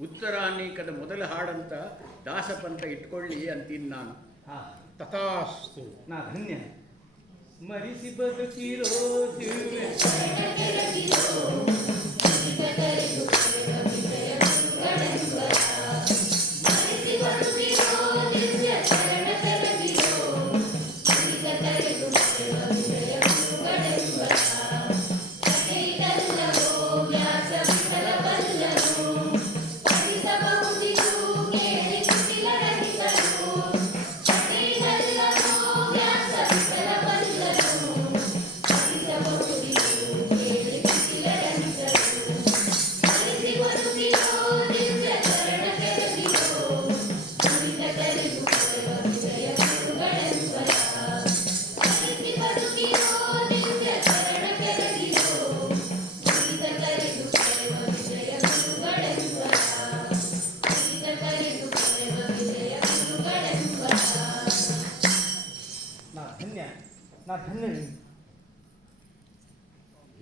ಉತ್ತರಾನೇಕದ ಮೊದಲ ಹಾಡಂತ ದಾಸಪಂಥ ಇಟ್ಕೊಳ್ಳಿ ಅಂತೀನಿ ನಾನು. ತಥಾಸ್ತು. ನಾ ಧನ್ಯ. ಮರಿಸಿ ಬದುಕಿರೋ ದಿವ್ಯ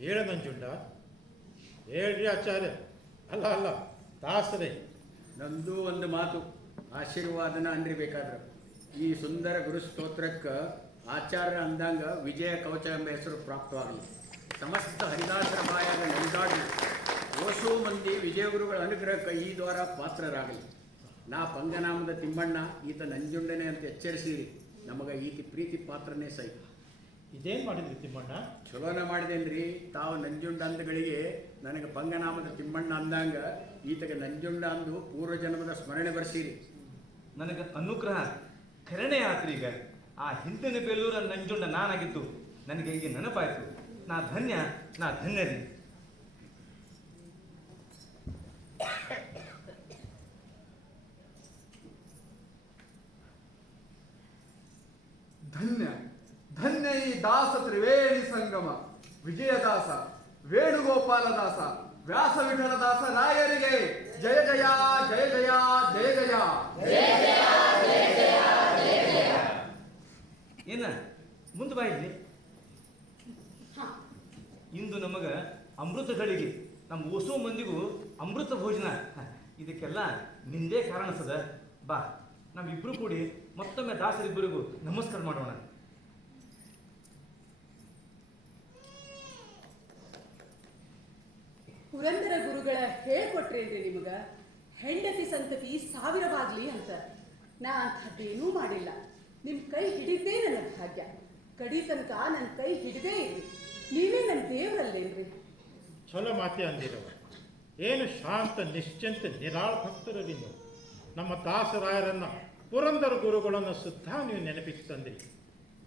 ಹೇಳ ನಂಜುಂಡ, ಹೇಳ್ರಿ ಆಚಾರ್ಯ. ಅಲ್ಲ ಅಲ್ಲ ದಾಸರೇ, ನಂದು ಒಂದು ಮಾತು ಆಶೀರ್ವಾದನ ಅನ್ರಿ ಬೇಕಾದ್ರೆ. ಈ ಸುಂದರ ಗುರುಸ್ತೋತ್ರಕ್ಕೆ ಆಚಾರ್ಯ ಅಂದಂಗ ವಿಜಯ ಕವಚ ಎಂಬ ಹೆಸರು ಪ್ರಾಪ್ತವಾಗಲಿ. ಸಮಸ್ತ ಹರಿದಾಸರ ಬಾಯಾಗ ನಡೆದಾಡಲಿ. ಓಸೋ ಮಂದಿ ವಿಜಯಗುರುಗಳ ಅನುಗ್ರಹಕ್ಕೆ ಈ ದ್ವಾರ ಪಾತ್ರರಾಗಲಿ. ನಾ ಪಂಗನಾಮದ ತಿಮ್ಮಣ್ಣ, ಈತ ನಂಜುಂಡನೆ ಅಂತ ಎಚ್ಚರಿಸಿರಿ. ನಮಗೆ ಈತಿ ಪ್ರೀತಿ ಪಾತ್ರನೇ ಸೈ. ಇದೇನು ಮಾಡಿದ್ರಿ ತಿಮ್ಮಣ್ಣ? ಚಲೋನ ಮಾಡಿದೇನ್ರಿ. ತಾವು ನಂಜುಂಡ ಅಂದಗಳಿಗೆ ನನಗೆ ಪಂಗನಾಮದ ತಿಮ್ಮಣ್ಣ ಅಂದಂಗ ಈತಗೆ ನಂಜುಂಡ ಅಂದು ಪೂರ್ವ ಜನ್ಮದ ಸ್ಮರಣೆ ಬರ್ಸಿರಿ. ನನಗೆ ಅನುಗ್ರಹ ಕರಣೆ ಆತ್ರಿ. ಈಗ ಆ ಹಿಂದಿನ ಬೇಲೂರ ನಂಜುಂಡ ನಾನಾಗಿದ್ದು ನನಗೆ ಈಗ ನೆನಪಾಯಿತು. ನಾ ಧನ್ಯ, ನಾ ಧನ್ಯರಿ. ಧನ್ಯ ಧನ್ಯ ಈ ದಾಸ ತ್ರಿವೇಣಿ ಸಂಗಮ. ವಿಜಯದಾಸ, ವೇಣುಗೋಪಾಲದಾಸ, ವ್ಯಾಸ ವಿಠಲದಾಸ ರಾಯರಿಗೆ ಜಯ ಜಯ ಜಯ ಜಯ ಜಯ ಜಯ. ಏನ ಮುಂದೆ ಬಾ ಇಲ್ಲಿ. ಇಂದು ನಮಗ ಅಮೃತ ಗಳಿಗೆ, ನಮ್ಮ ಓಸೋ ಮಂದಿಗೂ ಅಮೃತ ಭೋಜನ. ಇದಕ್ಕೆಲ್ಲ ನಿಂದೇ ಕಾರಣ ಸದ. ಬಾ, ನಾವಿಬ್ರು ಕೂಡಿ ಮತ್ತೊಮ್ಮೆ ದಾಸರಿಬ್ಬರಿಗೂ ನಮಸ್ಕಾರ ಮಾಡೋಣ. ಪುರಂದರ ಗುರುಗಳ ಹೇಳ್ಕೊಟ್ರೇನ್ರಿ ನಿಮಗ ಹೆಂಡತಿ ಸಂತತಿ ಸಾವಿರವಾಗ್ಲಿ ಅಂತ. ನಾ ಅಂಥದ್ದೇನೂ ಮಾಡಿಲ್ಲ. ನಿಮ್ ಕೈ ಹಿಡಿದೇ ನನ್ನ ಭಾಗ್ಯ. ಕಡಿ ತನಕ ನನ್ನ ಕೈ ಹಿಡಿದೇ ಇರ್ರಿ. ನೀವೇ ನನ್ನ ದೇವರಲ್ಲೇನ್ರಿ. ಚಲೋ ಮಾತೆ ಅಂದಿರವ. ಏನು ಶಾಂತ ನಿಶ್ಚಿಂತ ನಿರಾಳ ಭಕ್ತರಲ್ಲಿ ನೀವು. ನಮ್ಮ ದಾಸರಾಯರನ್ನ ಪುರಂದರ ಗುರುಗಳನ್ನು ಸುದ್ದ ನೀವು ನೆನಪಿಸಿ ತಂದ್ರಿ.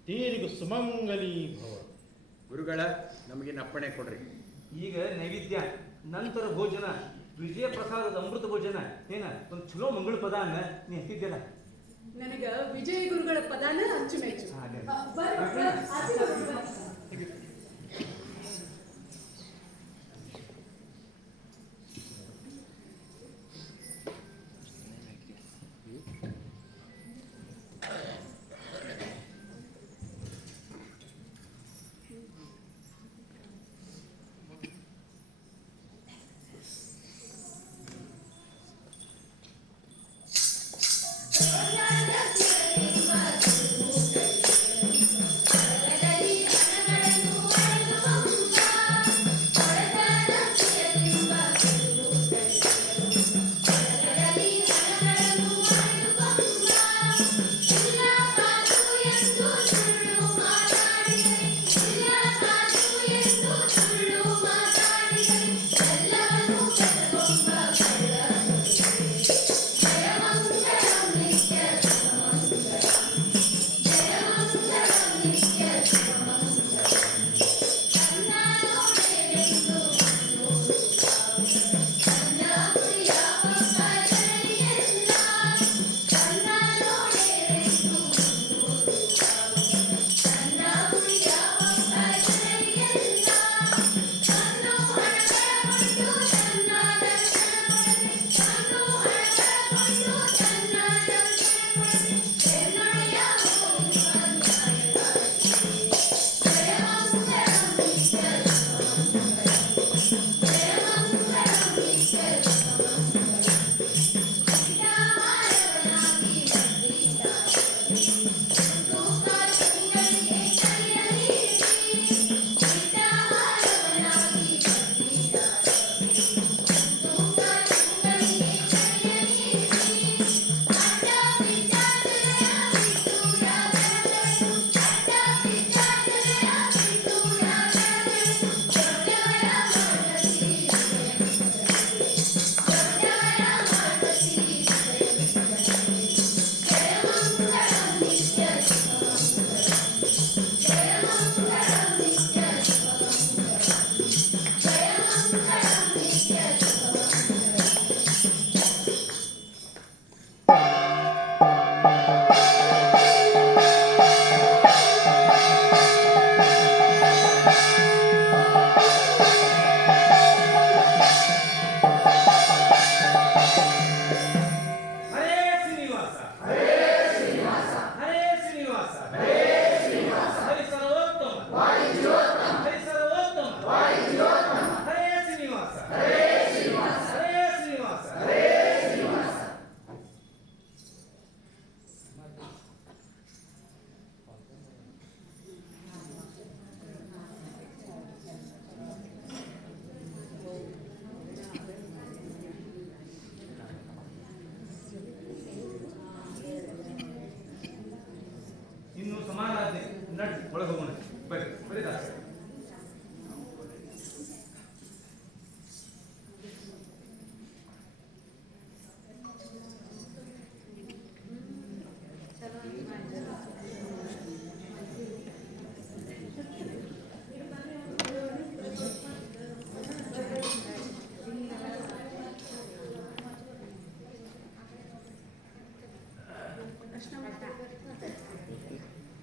ತೀರಿಗೂ ಸುಮಂಗಲಿ ಭವ. ಗುರುಗಳ ನಮಗೆ ನಪ್ಪಣೆ ಕೊಡ್ರಿ. ಈಗ ನೈವೇದ್ಯ, ನಂತರ ಭೋಜನ, ವಿಜಯ ಪ್ರಸಾದದ ಅಮೃತ ಭೋಜನ. ಏನ ಒಂದು ಚಲೋ ಮಂಗಳ ಪದ ಅನ್ನ ನೀ ಎತ್ತಿದ್ಯಲ್ಲ. ನನಗ ವಿಜಯ ಗುರುಗಳ ಪದಾನ ಅಚ್ಚುಮೆಚ್ಚು. Yeah.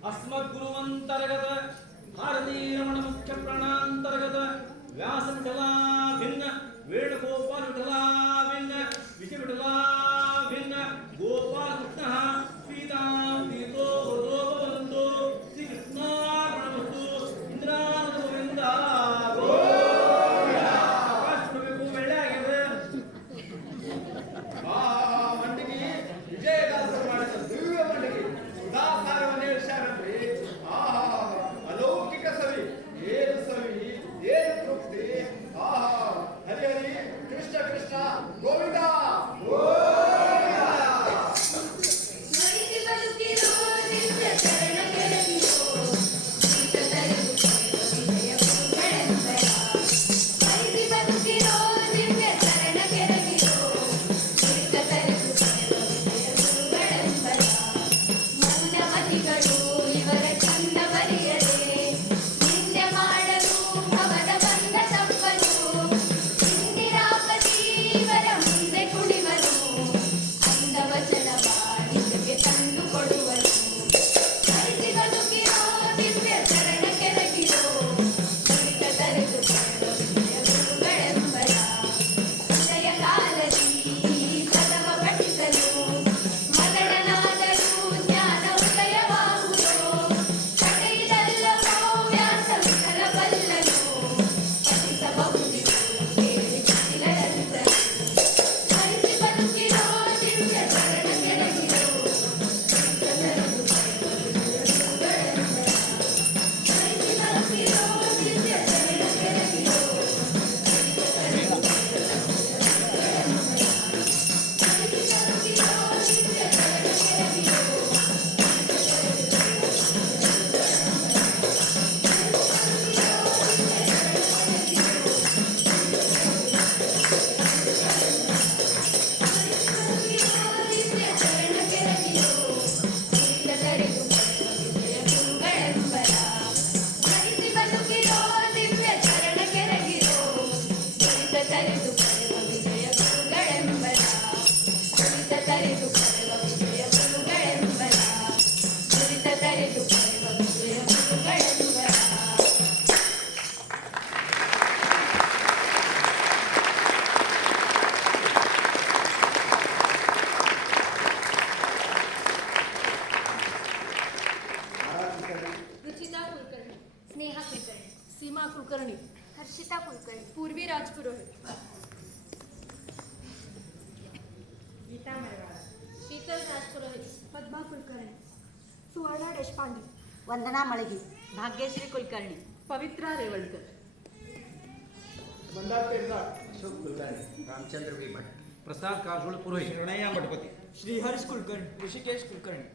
ಅಸ್ಮದ್ ಗುರುವಂತರ್ಗತ ಭಾರತೀಯ ರಮಣ ಮುಖ್ಯ ಪ್ರಾಣಾಂತರ್ಗತ ವ್ಯಾಸ ವಿಠಲ ಭಿನ್ನ ವೇಣುಗೋಪಾಲ ವಿಠಲ ಭಿನ್ನ ವಿಜಯ ವಿಠಲ ಭಿನ್ನ ಗೋಪಾಲ ಕೃಷ್ಣ ಪೀತಾಂಬಿತೋ ಗೋವಂತೋ ಶ್ರೀ ಕೃಷ್ಣಾರ್ಪಣಮಸ್ತು ಇಂದ್ರಾನಂದ ಗೋವಿಂದ ಒಳ್ಳೆ ಆಗಿದೆ. ಮಂಡಿಗೆ ವಿಜಯದಾಸರು ಮಾಡಿದ ದಿವ್ಯ ಮಂಡಿಗೆ ಸುಧಾಸಾರವನ್ನು ಹೇಳ್ಯಾರಲ್ರಿ. ಅಲೌಕಿಕ ಸವಿ, ಏನು ಸವಿ, ಏನು ತೃಪ್ತಿ. ಹರಿ ಹರಿ ಕೃಷ್ಣ ಕೃಷ್ಣ ಗೋವಿಂದ स्नेहा कुलकर्णी, सीमा कुलकर्णी, हर्षिता कुलकर्णी, पूर्वी राजपुरोहित, गीता मरवाड़ा, शीतल राजपुरोहित, पद्मा कुलकर्णी, सुवर्णा देशपांडे, ವಂದನಾ ಮಳಗಿ, ಭಾಗ್ಯಶ್ರೀ ಕುಲಕರ್ಣಿ, पवित्रा रेवणकर, अशोक कुलकर्णी, रामचंद्र वी भट्ट, प्रसाद काजोळ पुरोहित, शरणಯ್ಯ मठपती, श्रीहर्ष कुलकर्णी, ऋषिकेश कुलकर्णी,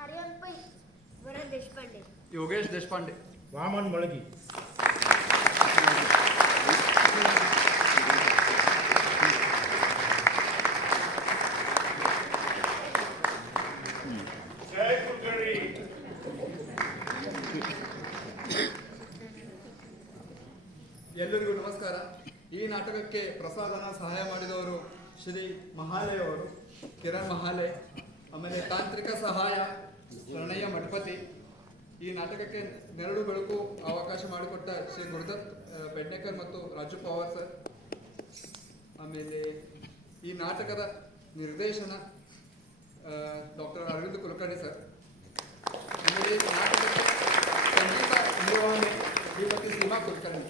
आर्यन पै, वरण देशपांडे, ಯೋಗೇಶ್ ದೇಶಪಾಂಡೆ. ವಾಮನ್ ಮಳಗಿ, ಎಲ್ಲರಿಗೂ ನಮಸ್ಕಾರ. ಈ ನಾಟಕಕ್ಕೆ ಪ್ರಸಾದನ ಸಹಾಯ ಮಾಡಿದವರು ಶ್ರೀ ಮಹಾಲೆ ಅವರು, ಕಿರಣ್ ಮಹಾಲೆ. ಆಮೇಲೆ ತಾಂತ್ರಿಕ ಸಹಾಯ ಶರಣಯ್ಯ ಮಠಪತಿ. ಈ ನಾಟಕಕ್ಕೆ ನೆರಳು ಬೆಳಕು ಅವಕಾಶ ಮಾಡಿಕೊಟ್ಟ ಶ್ರೀ ಗುರುದತ್ ಬೆಡ್ನೇಕರ್ ಮತ್ತು ರಾಜು ಪವಾರ್ ಸರ್. ಆಮೇಲೆ ಈ ನಾಟಕದ ನಿರ್ದೇಶನ ಡಾಕ್ಟರ್ ಅರವಿಂದ್ ಕುಲಕರ್ಣಿ ಸರ್. ಆಮೇಲೆ ಈ ನಾಟಕಕ್ಕೆ ಸಂಗೀತ ನಿರ್ವಹಣೆ ಶ್ರೀಮತಿ ಸೀಮಾ ಕುಲಕರ್ಣಿ.